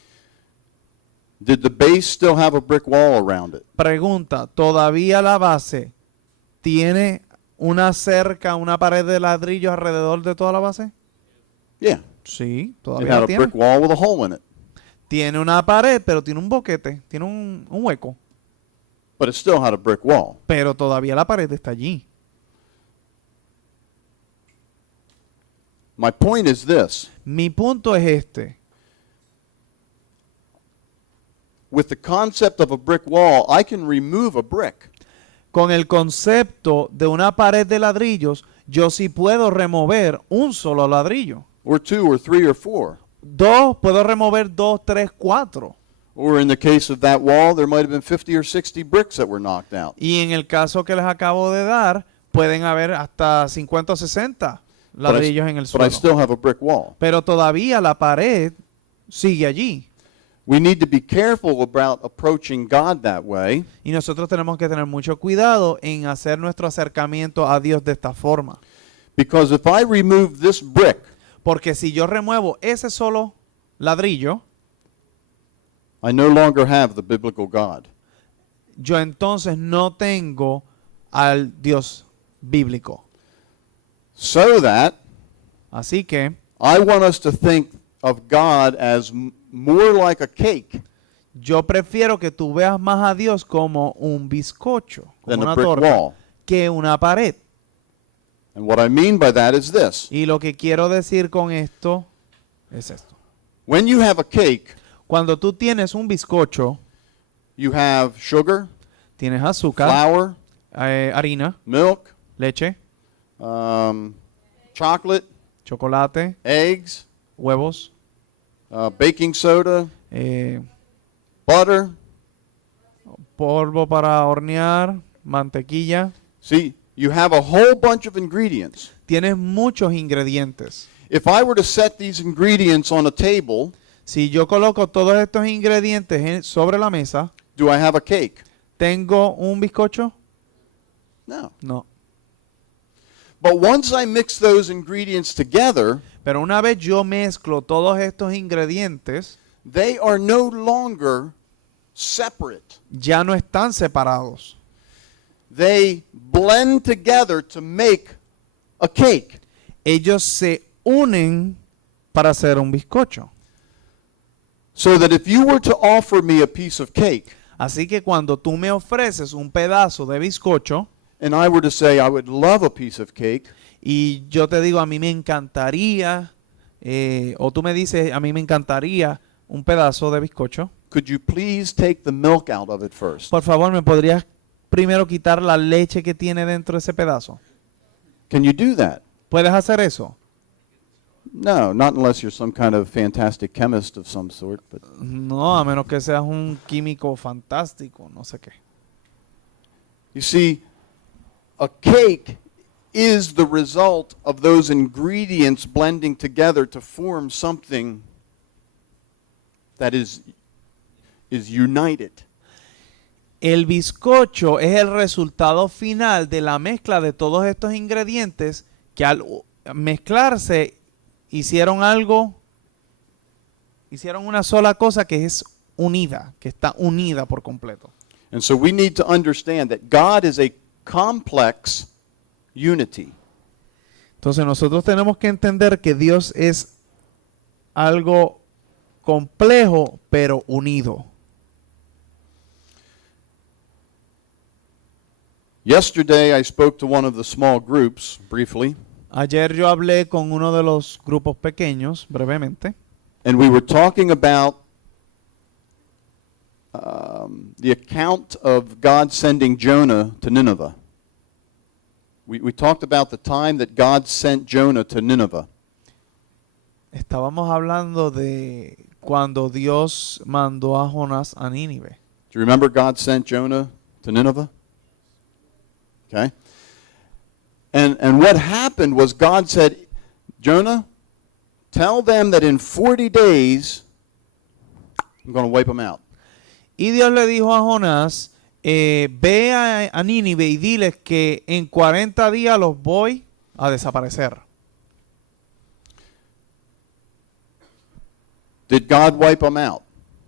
Did the base still have a brick wall around it? Pregunta, ¿todavía la base tiene una cerca, una pared de ladrillos alrededor de toda la base? Yeah. Sí, It todavía had la a tiene. brick wall with a hole in it. Tiene una pared, pero tiene un boquete, tiene un hueco. But it still had a brick wall. Pero todavía la pared está allí. My point is this. Mi punto es este. With the concept of a brick wall, I can remove a brick. Con el concepto de una pared de ladrillos, yo sí puedo remover un solo ladrillo. Or two, or three, or four. Puedo remover 2, 3, 4. Or in the case of that wall, there might have been 50 or 60 bricks that were knocked out. Y en el caso que les acabo de dar, pueden haber hasta 50 o 60 But ladrillos en el I suelo. still have a brick wall. Pero todavía la pared sigue allí. We need to be careful about approaching God that way, Y nosotros tenemos que tener mucho cuidado en hacer nuestro acercamiento a Dios de esta forma. because if I remove this brick, Porque si yo remuevo ese solo ladrillo, I no longer have the biblical God. yo entonces no tengo al Dios bíblico. So that Así que I want us to think of God as more like a cake Yo prefiero que tú veas más a Dios como un bizcocho, como than a una brick torta, wall. que una pared. And what I mean by that is this. Y lo que quiero decir con esto es esto. When you have a cake, Cuando tú tienes un bizcocho, you have sugar, tienes azúcar, flour, harina, milk, leche, chocolate, chocolate, eggs, huevos, baking soda, eh, butter. polvo para hornear, mantequilla. See, you have a whole bunch of ingredients. Tienes muchos ingredientes. If I were to set these ingredients on a table, Si yo coloco todos estos ingredientes sobre la mesa, do I have a cake? ¿tengo un bizcocho? No. No. But once I mix those ingredients together, Pero una vez yo mezclo todos estos ingredientes, they are no longer separate. ya no están separados. They blend together to make a cake. Ellos se unen para hacer un bizcocho. So that if you were to offer me a piece of cake, Así que cuando tú me ofreces un pedazo de bizcocho and I were to say I would love a piece of cake, y yo te digo a mí me encantaría, o tú me dices a mí me encantaría un pedazo de bizcocho, could you please take the milk out of it first? por favor, ¿me podrías primero quitar la leche que tiene dentro de ese pedazo? Can you do that? ¿Puedes hacer eso? No, not unless you're some kind of fantastic chemist of some sort. But No, a menos que seas un químico fantástico, no sé qué. you see, a cake is the result of those ingredients blending together to form something that is united. El bizcocho es el resultado final de la mezcla de todos estos ingredientes que al mezclarse hicieron una sola cosa que es unida, que está unida por completo. And so we need to understand that God is a complex unity. Entonces nosotros tenemos que entender que Dios es algo complejo pero unido. Yesterday I spoke to one of the small groups briefly, Ayer yo hablé con uno de los grupos pequeños, brevemente, and we were talking about the account of God sending Jonah to Nineveh. We talked about the time that God sent Jonah to Nineveh. estábamos hablando de cuando Dios mandó a Jonás a Nínive. Do you remember God sent Jonah to Nineveh? Okay. And what happened was God said, Jonah, tell them that in 40 days, I'm going to wipe them out. Y Dios le dijo a Jonás, ve a Nínive y diles que en 40 días los voy a desaparecer. Did God wipe them out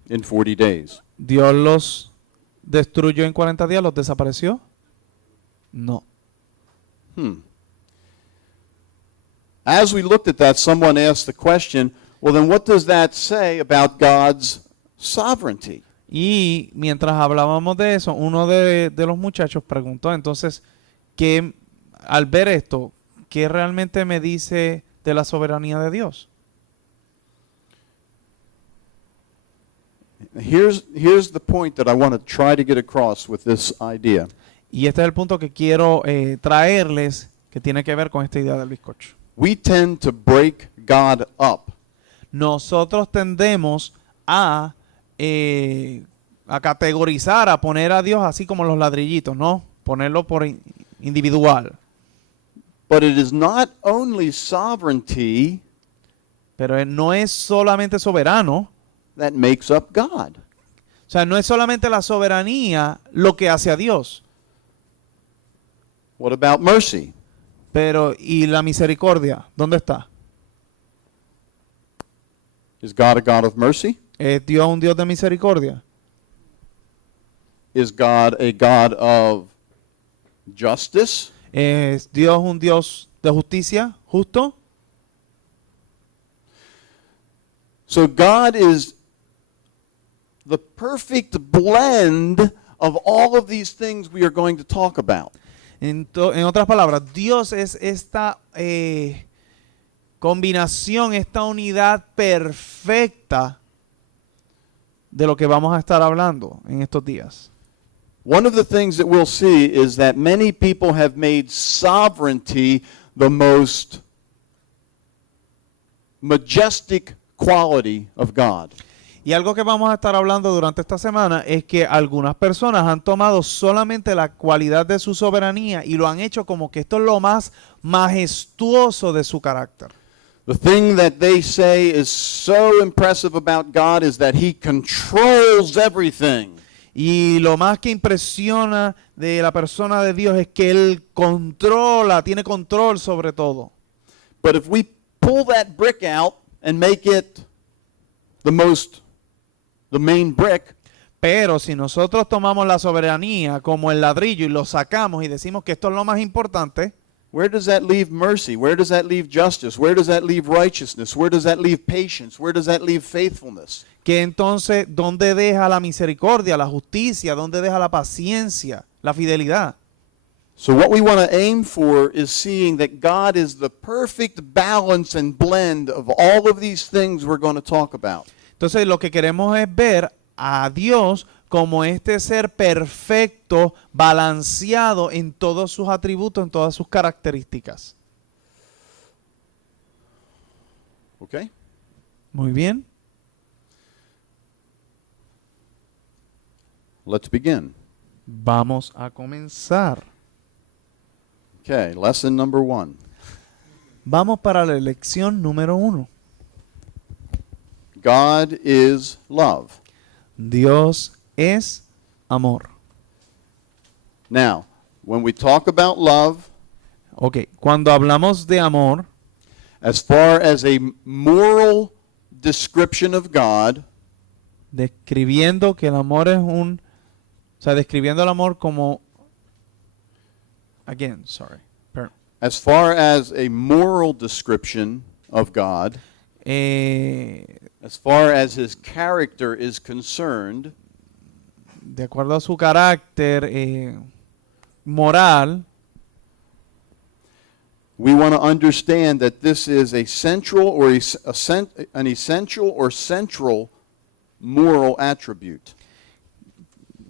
in 40 days? ¿Dios los destruyó en 40 días? ¿Los desapareció? No. As we looked at that, someone asked the question, well, then what does that say about God's sovereignty? Y mientras hablábamos de eso, uno de los muchachos preguntó, entonces, ¿qué, al ver esto, qué realmente me dice de la soberanía de Dios? Here's the point that I want to try to get across with this idea. Y este es el punto que quiero traerles, que tiene que ver con esta idea del bizcocho. We tend to break God up. Nosotros tendemos a categorizar, a poner a Dios así como los ladrillitos, ¿no? Ponerlo por individual. But it is not only sovereignty Pero él no es solamente soberano, that makes up God. o sea, no es solamente la soberanía lo que hace a Dios, What about mercy? pero ¿y la misericordia? ¿Dónde está? Is God a God of mercy? ¿Es Dios un Dios de misericordia? Is God a God of justice? ¿Es Dios un Dios de justicia, justo? So God is the perfect blend of all of these things we are going to talk about. En otras palabras, Dios es esta combinación, esta unidad perfecta de lo que vamos a estar hablando en estos días. One of the things that we'll see is that many people have made sovereignty the most majestic quality of God. Y algo que vamos a estar hablando durante esta semana es que algunas personas han tomado solamente la cualidad de su soberanía y lo han hecho como que esto es lo más majestuoso de su carácter. The thing that they say is so impressive about God is that He controls everything. Y lo más que impresiona de la persona de Dios es que Él tiene control sobre todo. But if we pull that brick out and make it the main brick, Pero si nosotros tomamos la soberanía como el ladrillo y lo sacamos y decimos que esto es lo más importante, where does that leave mercy? Where does that leave justice? Where does that leave righteousness? Where does that leave patience? Where does that leave faithfulness? que entonces, ¿dónde deja la misericordia, la justicia? ¿Dónde deja la paciencia, la fidelidad? So what we want to aim for is seeing that God is the perfect balance and blend of all of these things we're going to talk about. Entonces, lo que queremos es ver a Dios como este ser perfecto, balanceado en todos sus atributos, en todas sus características. Okay? Muy bien. Let's begin. Vamos a comenzar. Okay, lesson number 1. Vamos para la lección número 1. God is love. Dios es amor. Now, when we talk about love, Ok, cuando hablamos de amor, as far as a moral description of God, describiendo que el amor es describiendo el amor como, as far as a moral description of God, as far as His character is concerned, de acuerdo a su carácter moral, we want to understand that this is a central or an essential or central moral attribute.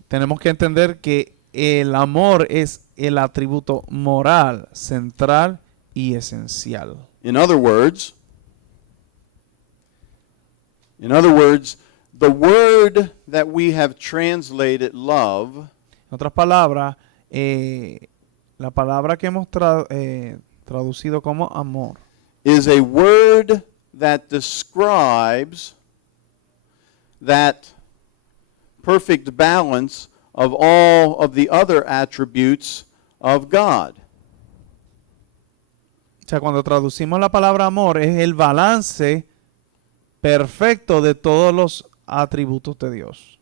tenemos que entender que el amor es el atributo moral, central y esencial. In other words, the word that we have translated love En otras palabras, la palabra que hemos traducido como amor is a word that describes that perfect balance of all of the other attributes of God. O sea, cuando traducimos la palabra amor, es el balance perfecto de todos los atributos de Dios.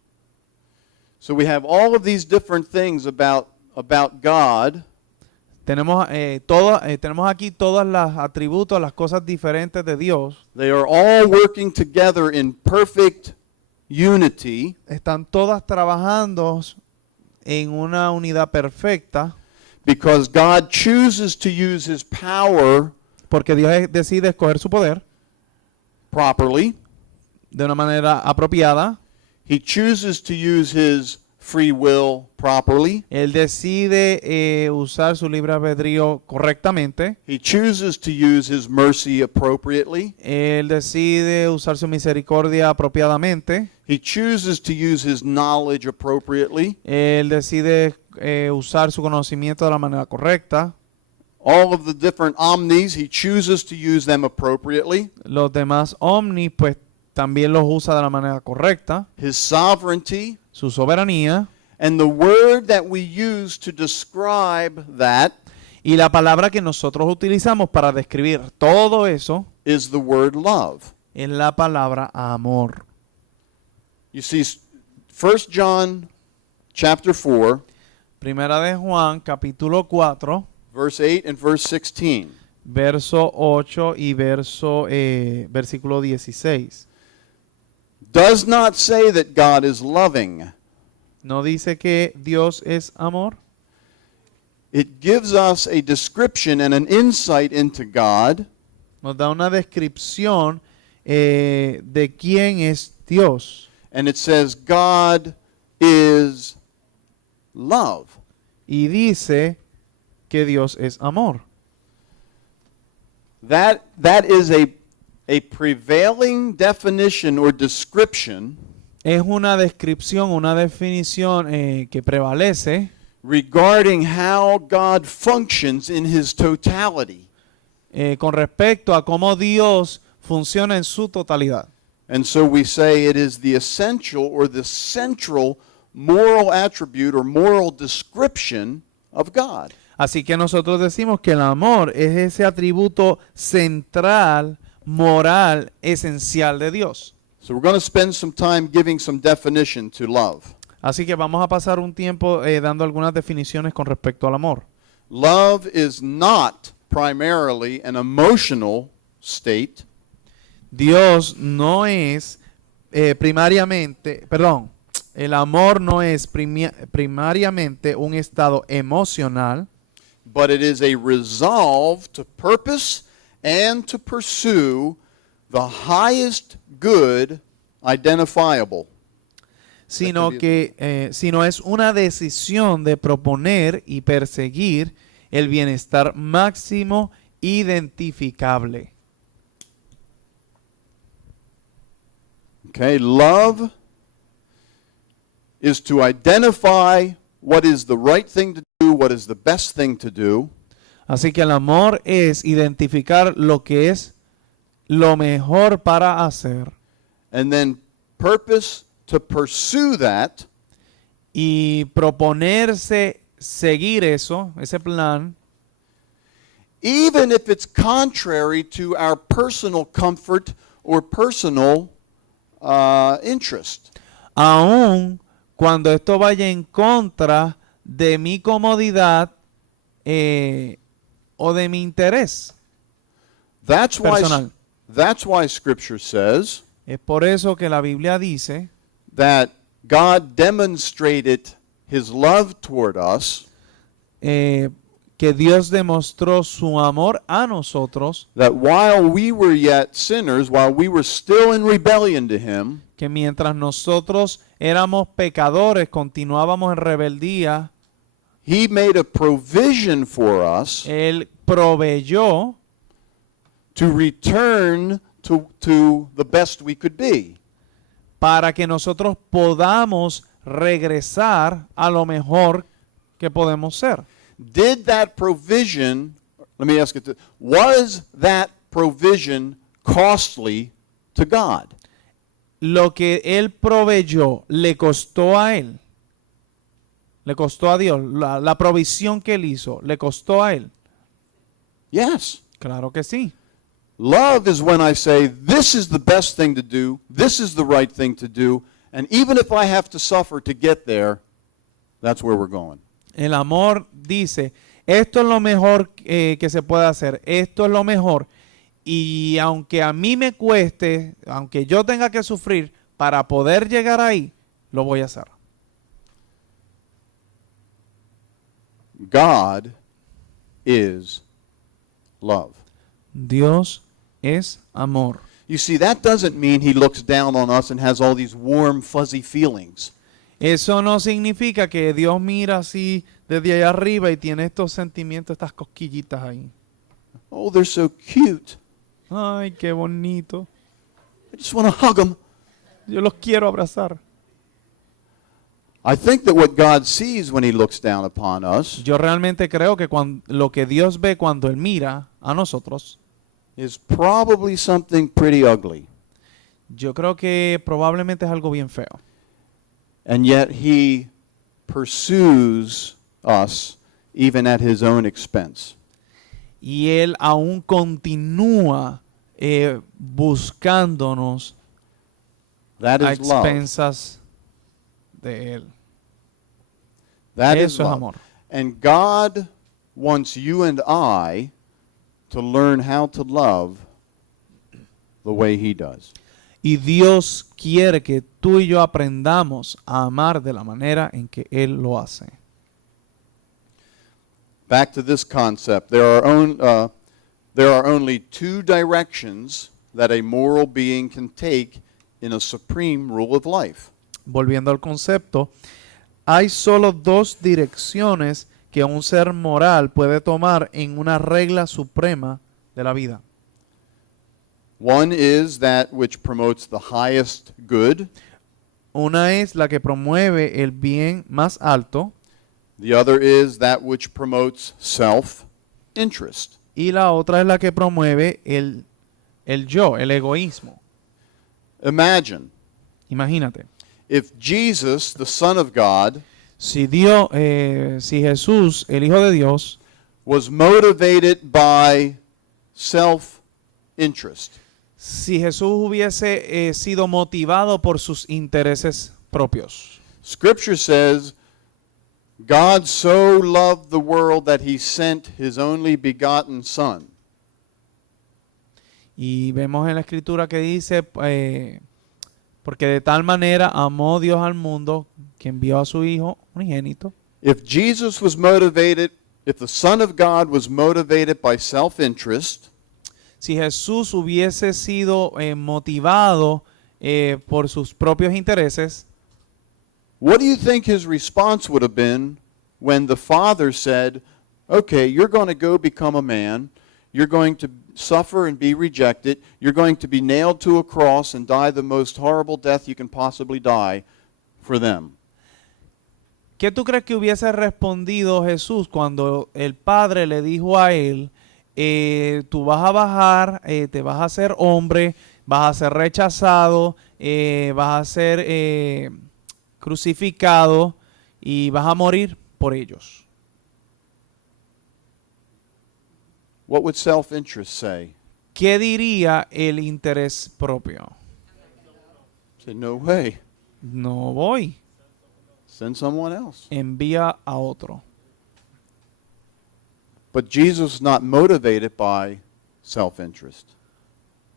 So we have all of these different things about God, Tenemos aquí todos los atributos, las cosas diferentes de Dios. they are all working together in perfect unity, Están todas trabajando en una unidad perfecta because God chooses to use His power porque Dios decide escoger su poder properly. de una manera apropiada. He chooses to use His free will properly. Él decide usar su libre albedrío correctamente. He chooses to use His mercy appropriately. Él decide usar su misericordia apropiadamente. He chooses to use His knowledge appropriately. Él decide usar su conocimiento de la manera correcta. All of the different omnis, He chooses to use them appropriately. Los demás omnis, pues, también los usa de la manera correcta. His sovereignty, Su soberanía. and the word that we use to describe that Y la palabra que nosotros utilizamos para describir todo eso is the word love. es la palabra amor. You see, 1 John chapter 4, Primera de Juan, capítulo 4, verse 8 and verse 16. verso 8 y versículo 16. does not say that God is loving. No dice que Dios es amor. It gives us a description and an insight into God Nos da una descripción de quién es Dios. and it says God is love. Y dice que Dios es amor. That is a prevailing definition or description Es una descripción, una definición que prevalece regarding how God functions in his totality. con respecto a cómo Dios funciona en su totalidad. And so we say it is the essential or the central moral attribute or moral description of God. Así que nosotros decimos que el amor es ese atributo central, moral, esencial de Dios. So we're going to spend some time giving some definition to love. Así que vamos a pasar un tiempo dando algunas definiciones con respecto al amor. Love is not primarily an emotional state. Dios no es primariamente, perdón, el amor no es primariamente un estado emocional, But it is a resolve to purpose and to pursue the highest good identifiable. sino es una decisión de proponer y perseguir el bienestar máximo identificable. Okay, love is to identify what is the right thing to do, what is the best thing to do, Así que el amor es identificar lo que es lo mejor para hacer and then purpose to pursue that y proponerse seguir eso, ese plan, even if it's contrary to our personal comfort or personal interest. aun cuando esto vaya en contra de mi comodidad o de mi interés personal. That's why Scripture says Es por eso que la Biblia dice that God demonstrated his love toward us, que Dios demostró su amor a nosotros, that while we were yet sinners, while we were still in rebellion to him, que mientras nosotros éramos pecadores, continuábamos en rebeldía, he made a provision for us Él proveyó to return to the best we could be. para que nosotros podamos regresar a lo mejor que podemos ser. Did that provision, let me ask it, was that provision costly to God? Lo que Él proveyó le costó a Él, le costó a Dios, la provisión que Él hizo, le costó a Él. Yes. Claro que sí. Love is when I say, this is the best thing to do, this is the right thing to do, and even if I have to suffer to get there, that's where we're going. El amor dice, esto es lo mejor que se puede hacer, esto es lo mejor, y aunque a mí me cueste, aunque yo tenga que sufrir para poder llegar ahí, lo voy a hacer. God is love. Dios es amor. You see, that doesn't mean he looks down on us and has all these warm, fuzzy feelings. Eso no significa que Dios mira así desde allá arriba y tiene estos sentimientos, estas cosquillitas ahí. Oh, they're so cute. Ay, qué bonito. I just want to hug them. Yo los quiero abrazar. I think that what God sees when he looks down upon us Yo realmente creo que lo que Dios ve cuando Él mira a nosotros, is probably something pretty ugly. yo creo que probablemente es algo bien feo. And yet he pursues us even at his own expense. Y Él aún continúa buscándonos That a is love. expensas de Él. That is Eso es love. amor. And God wants you and I to learn how to love the way he does. Y Dios quiere que tú y yo aprendamos a amar de la manera en que Él lo hace. Back to this concept. There are only two directions that a moral being can take in a supreme rule of life. Volviendo al concepto, hay solo dos direcciones que un ser moral puede tomar en una regla suprema de la vida. One is that which promotes the highest good. Una es la que promueve el bien más alto The other is that which promotes self-interest. y la otra es la que promueve el yo, el egoísmo. Imagine Imagínate, if Jesus, the Son of God, si Jesús, el Hijo de Dios, was motivated by self-interest. si Jesús hubiese sido motivado por sus intereses propios. Scripture says, God so loved the world that he sent his only begotten Son. Y vemos en la escritura que dice, porque de tal manera amó Dios al mundo que envió a su Hijo unigénito. If Jesus was motivated, if the Son of God was motivated by self-interest, Si Jesús hubiese sido motivado por sus propios intereses, what do you think his response would have been when the Father said, okay, you're going to go become a man, you're going to suffer and be rejected, you're going to be nailed to a cross and die the most horrible death you can possibly die for them? ¿qué tú crees que hubiese respondido Jesús cuando el Padre le dijo a él, tú vas a bajar, te vas a hacer hombre, vas a ser rechazado, vas a ser crucificado y vas a morir por ellos? What would self-interest say? ¿Qué diría el interés propio? Say, no way, No voy, send someone else. envía a otro. But Jesus is not motivated by self-interest.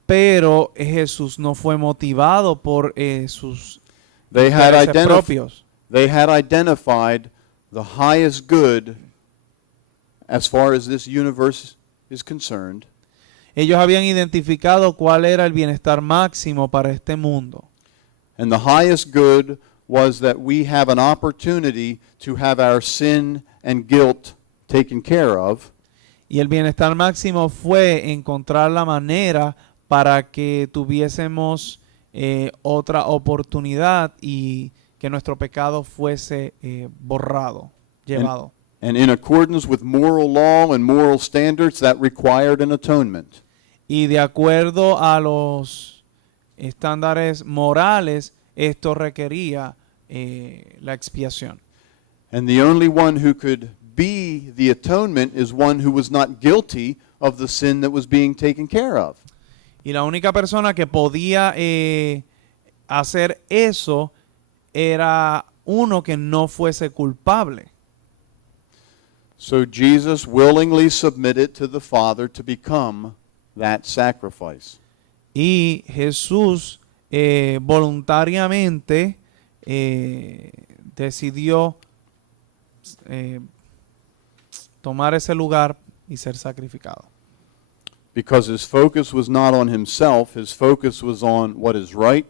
Pero Jesús no fue motivado por sus They had, intereses propios. they had identified the highest good as far as this universe is concerned. Ellos habían identificado cuál era el bienestar máximo para este mundo. And the highest good was that we have an opportunity to have our sin and guilt taken care of. Y el bienestar máximo fue encontrar la manera para que tuviésemos otra oportunidad y que nuestro pecado fuese borrado, llevado. And in accordance with moral law and moral standards, that required an atonement. Y de acuerdo a los estándares morales, esto requería la expiación. And the only one who could be the atonement is one who was not guilty of the sin that was being taken care of. Y la única persona que podía hacer eso era uno que no fuese culpable. So Jesus willingly submitted to the Father to become that sacrifice. Y Jesús voluntariamente decidió tomar ese lugar y ser sacrificado. Because his focus was not on himself, his focus was on what is right,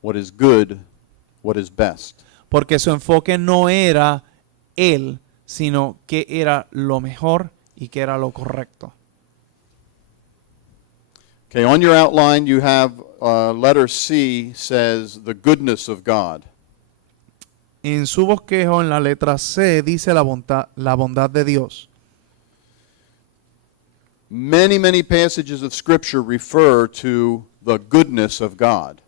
what is good, what is best. Porque su enfoque no era él, sino que era lo mejor y que era lo correcto. Okay, on your outline you have letter C says the goodness of God. En su bosquejo, en la letra C, dice la bondad de Dios. Many, many passages of Scripture refer to the goodness of God.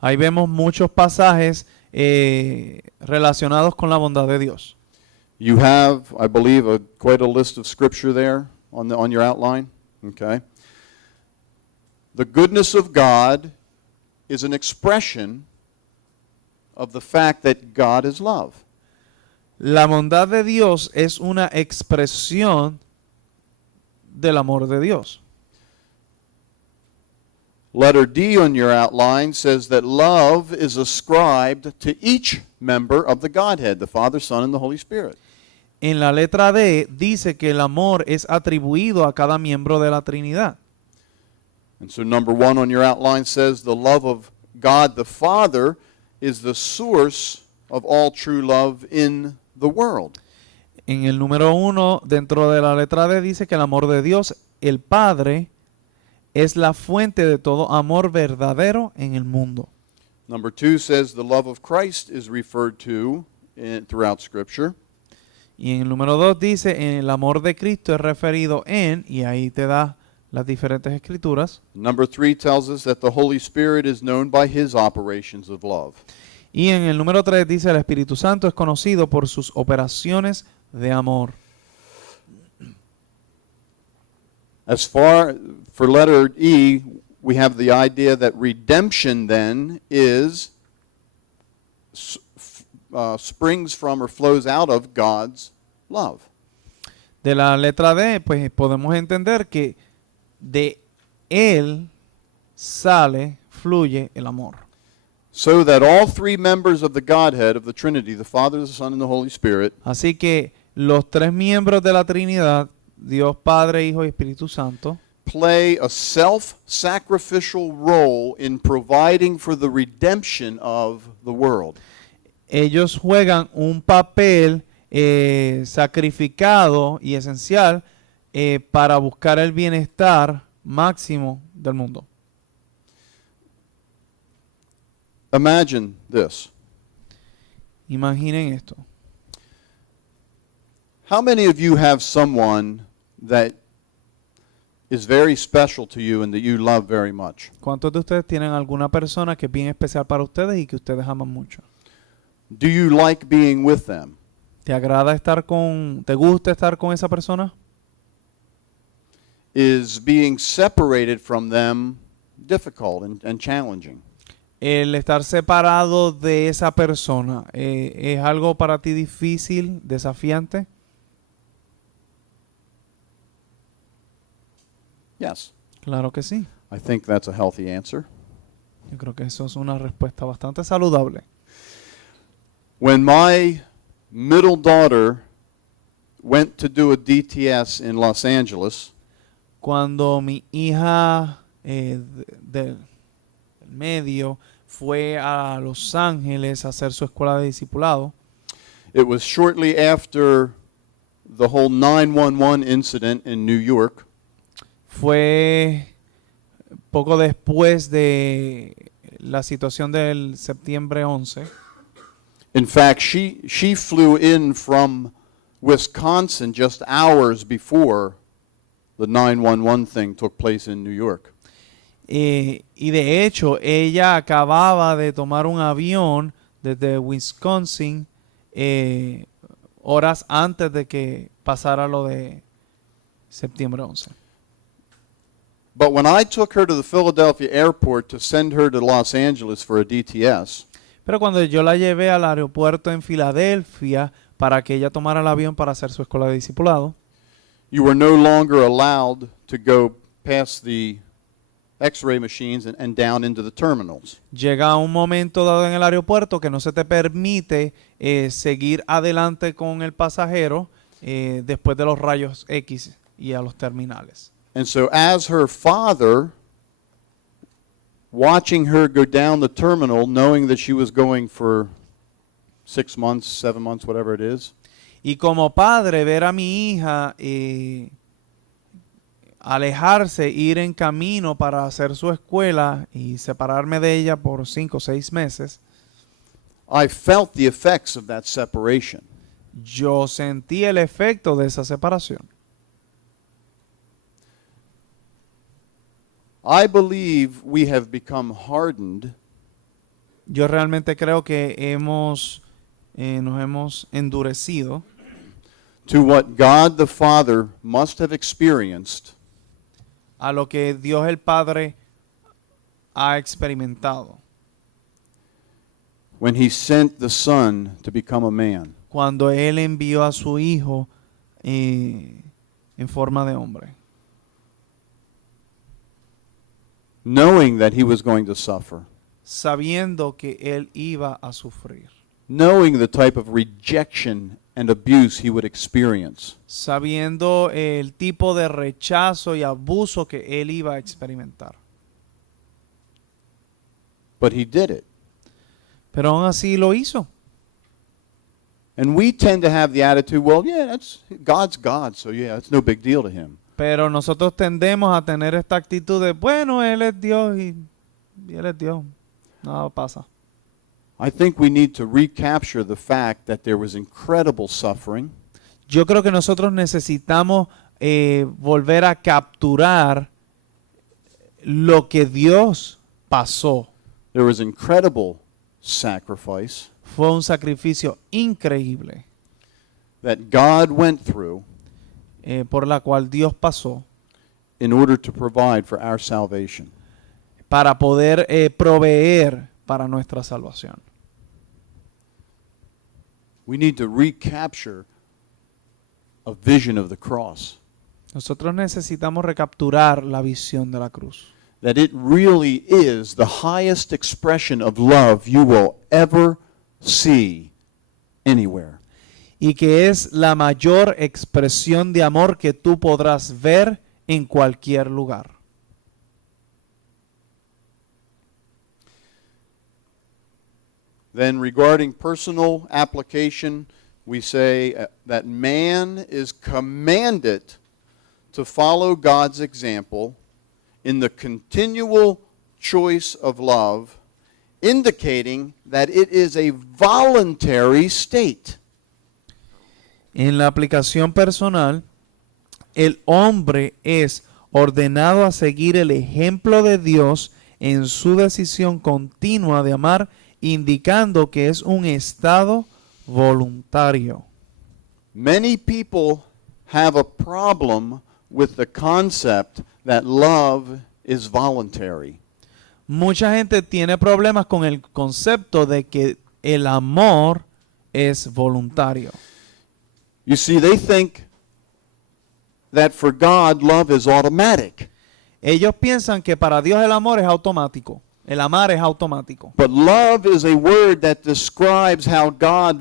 Ahí vemos muchos pasajes relacionados con la bondad de Dios. You have, I believe, quite a list of Scripture there on your outline. Okay. The goodness of God is an expression of the fact that God is love. La bondad de Dios es una expresión del amor de Dios. Letter D on your outline says that love is ascribed to each member of the Godhead, the Father, Son, and the Holy Spirit. En la letra D dice que el amor es atribuido a cada miembro de la Trinidad. And so number 1 on your outline says the love of God the Father is the source of all true love in the world. En el número 1, dentro de la letra D, dice que el amor de Dios, el Padre, es la fuente de todo amor verdadero en el mundo. Number 2 says the love of Christ is referred to throughout Scripture. Y en el número 2 dice, el amor de Cristo es referido en, y ahí te da las diferentes escrituras. Number 3 tells us that the Holy Spirit is known by his operations of love. Y en el número 3 dice, el Espíritu Santo es conocido por sus operaciones de amor. As far for letter E, we have the idea that redemption then is springs from or flows out of God's love. De la letra D, pues podemos entender que de Él fluye el amor. So that all 3 members of the Godhead, of the Trinity, the Father, the Son, and the Holy Spirit, Así que los 3 miembros de la Trinidad, Dios Padre, Hijo y Espíritu Santo, play a self-sacrificial role in providing for the redemption of the world. ellos juegan un papel sacrificado y esencial para buscar el bienestar máximo del mundo. Imagine this. Imaginen esto. How many of you have someone that is very special to you and that you love very much? ¿Cuántos de ustedes tienen alguna persona que es bien especial para ustedes y que ustedes aman mucho? Do you like being with them? ¿Te gusta estar con esa persona? Is being separated from them difficult and challenging? El estar separado de esa persona, ¿es algo para ti difícil, desafiante? Yes. Claro que sí. I think that's a healthy answer. Yo creo que eso es una respuesta bastante saludable. When my middle daughter went to do a DTS in Los Angeles, Cuando mi hija del medio fue a Los Ángeles a hacer su escuela de discipulado, it was shortly after the whole 911 incident in New York. fue poco después de la situación del septiembre 11. In fact, she flew in from Wisconsin just hours before the 911 thing took place in New York. Y de hecho, ella acababa de tomar un avión desde Wisconsin horas antes de que pasara lo de septiembre 11. But when I took her to the Philadelphia airport to send her to Los Angeles for a DTS, Pero cuando yo la llevé al aeropuerto en Filadelfia para que ella tomara el avión para hacer su escuela de discipulado, you were no longer allowed to go past the X-ray machines and down into the terminals. llega un momento dado en el aeropuerto que no se te permite seguir adelante con el pasajero después de los rayos X y a los terminales. And so as her father, watching her go down the terminal, knowing that she was going for 6 months, 7 months, whatever it is, Y como padre, ver a mi hija alejarse, ir en camino para hacer su escuela y separarme de ella por 5 o 6 meses, I felt the effects of that separation. yo sentí el efecto de esa separación. I believe we have become hardened Yo realmente creo que nos hemos endurecido to what God the Father must have experienced a lo que Dios el Padre ha experimentado when He sent the Son to become a man. cuando Él envió a su Hijo en forma de hombre. knowing that he was going to suffer, sabiendo que él iba a sufrir, knowing the type of rejection and abuse he would experience. sabiendo el tipo de rechazo y abuso que él iba a experimentar. But he did it. Pero aún así lo hizo. And we tend to have the attitude, well, yeah, God's God, so yeah, it's no big deal to him. Pero nosotros tendemos a tener esta actitud de, bueno, Él es Dios y Él es Dios. Nada pasa. I think we need to recapture the fact that there was incredible suffering, Yo creo que nosotros necesitamos volver a capturar lo que Dios pasó. there was incredible sacrifice Fue un sacrificio increíble that God went through por la cual Dios pasó in order to provide for our salvation. para poder proveer para nuestra salvación. We need to recapture a vision of the cross, Nosotros necesitamos recapturar la visión de la cruz. that it really is the highest expression of love you will ever see anywhere. Y que es la mayor expresión de amor que tú podrás ver en cualquier lugar. Then regarding personal application, we say that man is commanded to follow God's example in the continual choice of love, indicating that it is a voluntary state. En la aplicación personal, el hombre es ordenado a seguir el ejemplo de Dios en su decisión continua de amar, indicando que es un estado voluntario. Many people have a problem with the concept that love is voluntary. Mucha gente tiene problemas con el concepto de que el amor es voluntario. You see, they think that for God, love is automatic. Ellos piensan que para Dios el amor es automático. El amar es automático. But love is a word that describes how God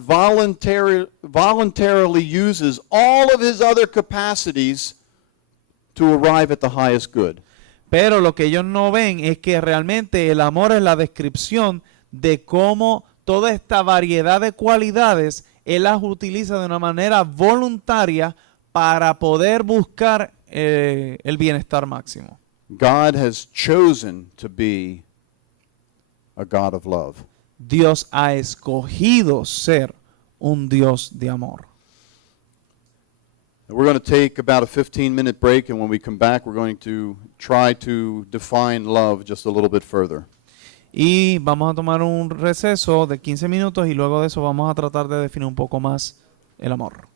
voluntarily uses all of his other capacities to arrive at the highest good. Pero lo que ellos no ven es que realmente el amor es la descripción de cómo toda esta variedad de cualidades Él las utiliza de una manera voluntaria para poder buscar el bienestar máximo. God has chosen to be a God of love. Dios ha escogido ser un Dios de amor. We're going to take about a 15-minute break, and when we come back, we're going to try to define love just a little bit further. Y vamos a tomar un receso de 15 minutos y luego de eso vamos a tratar de definir un poco más el amor.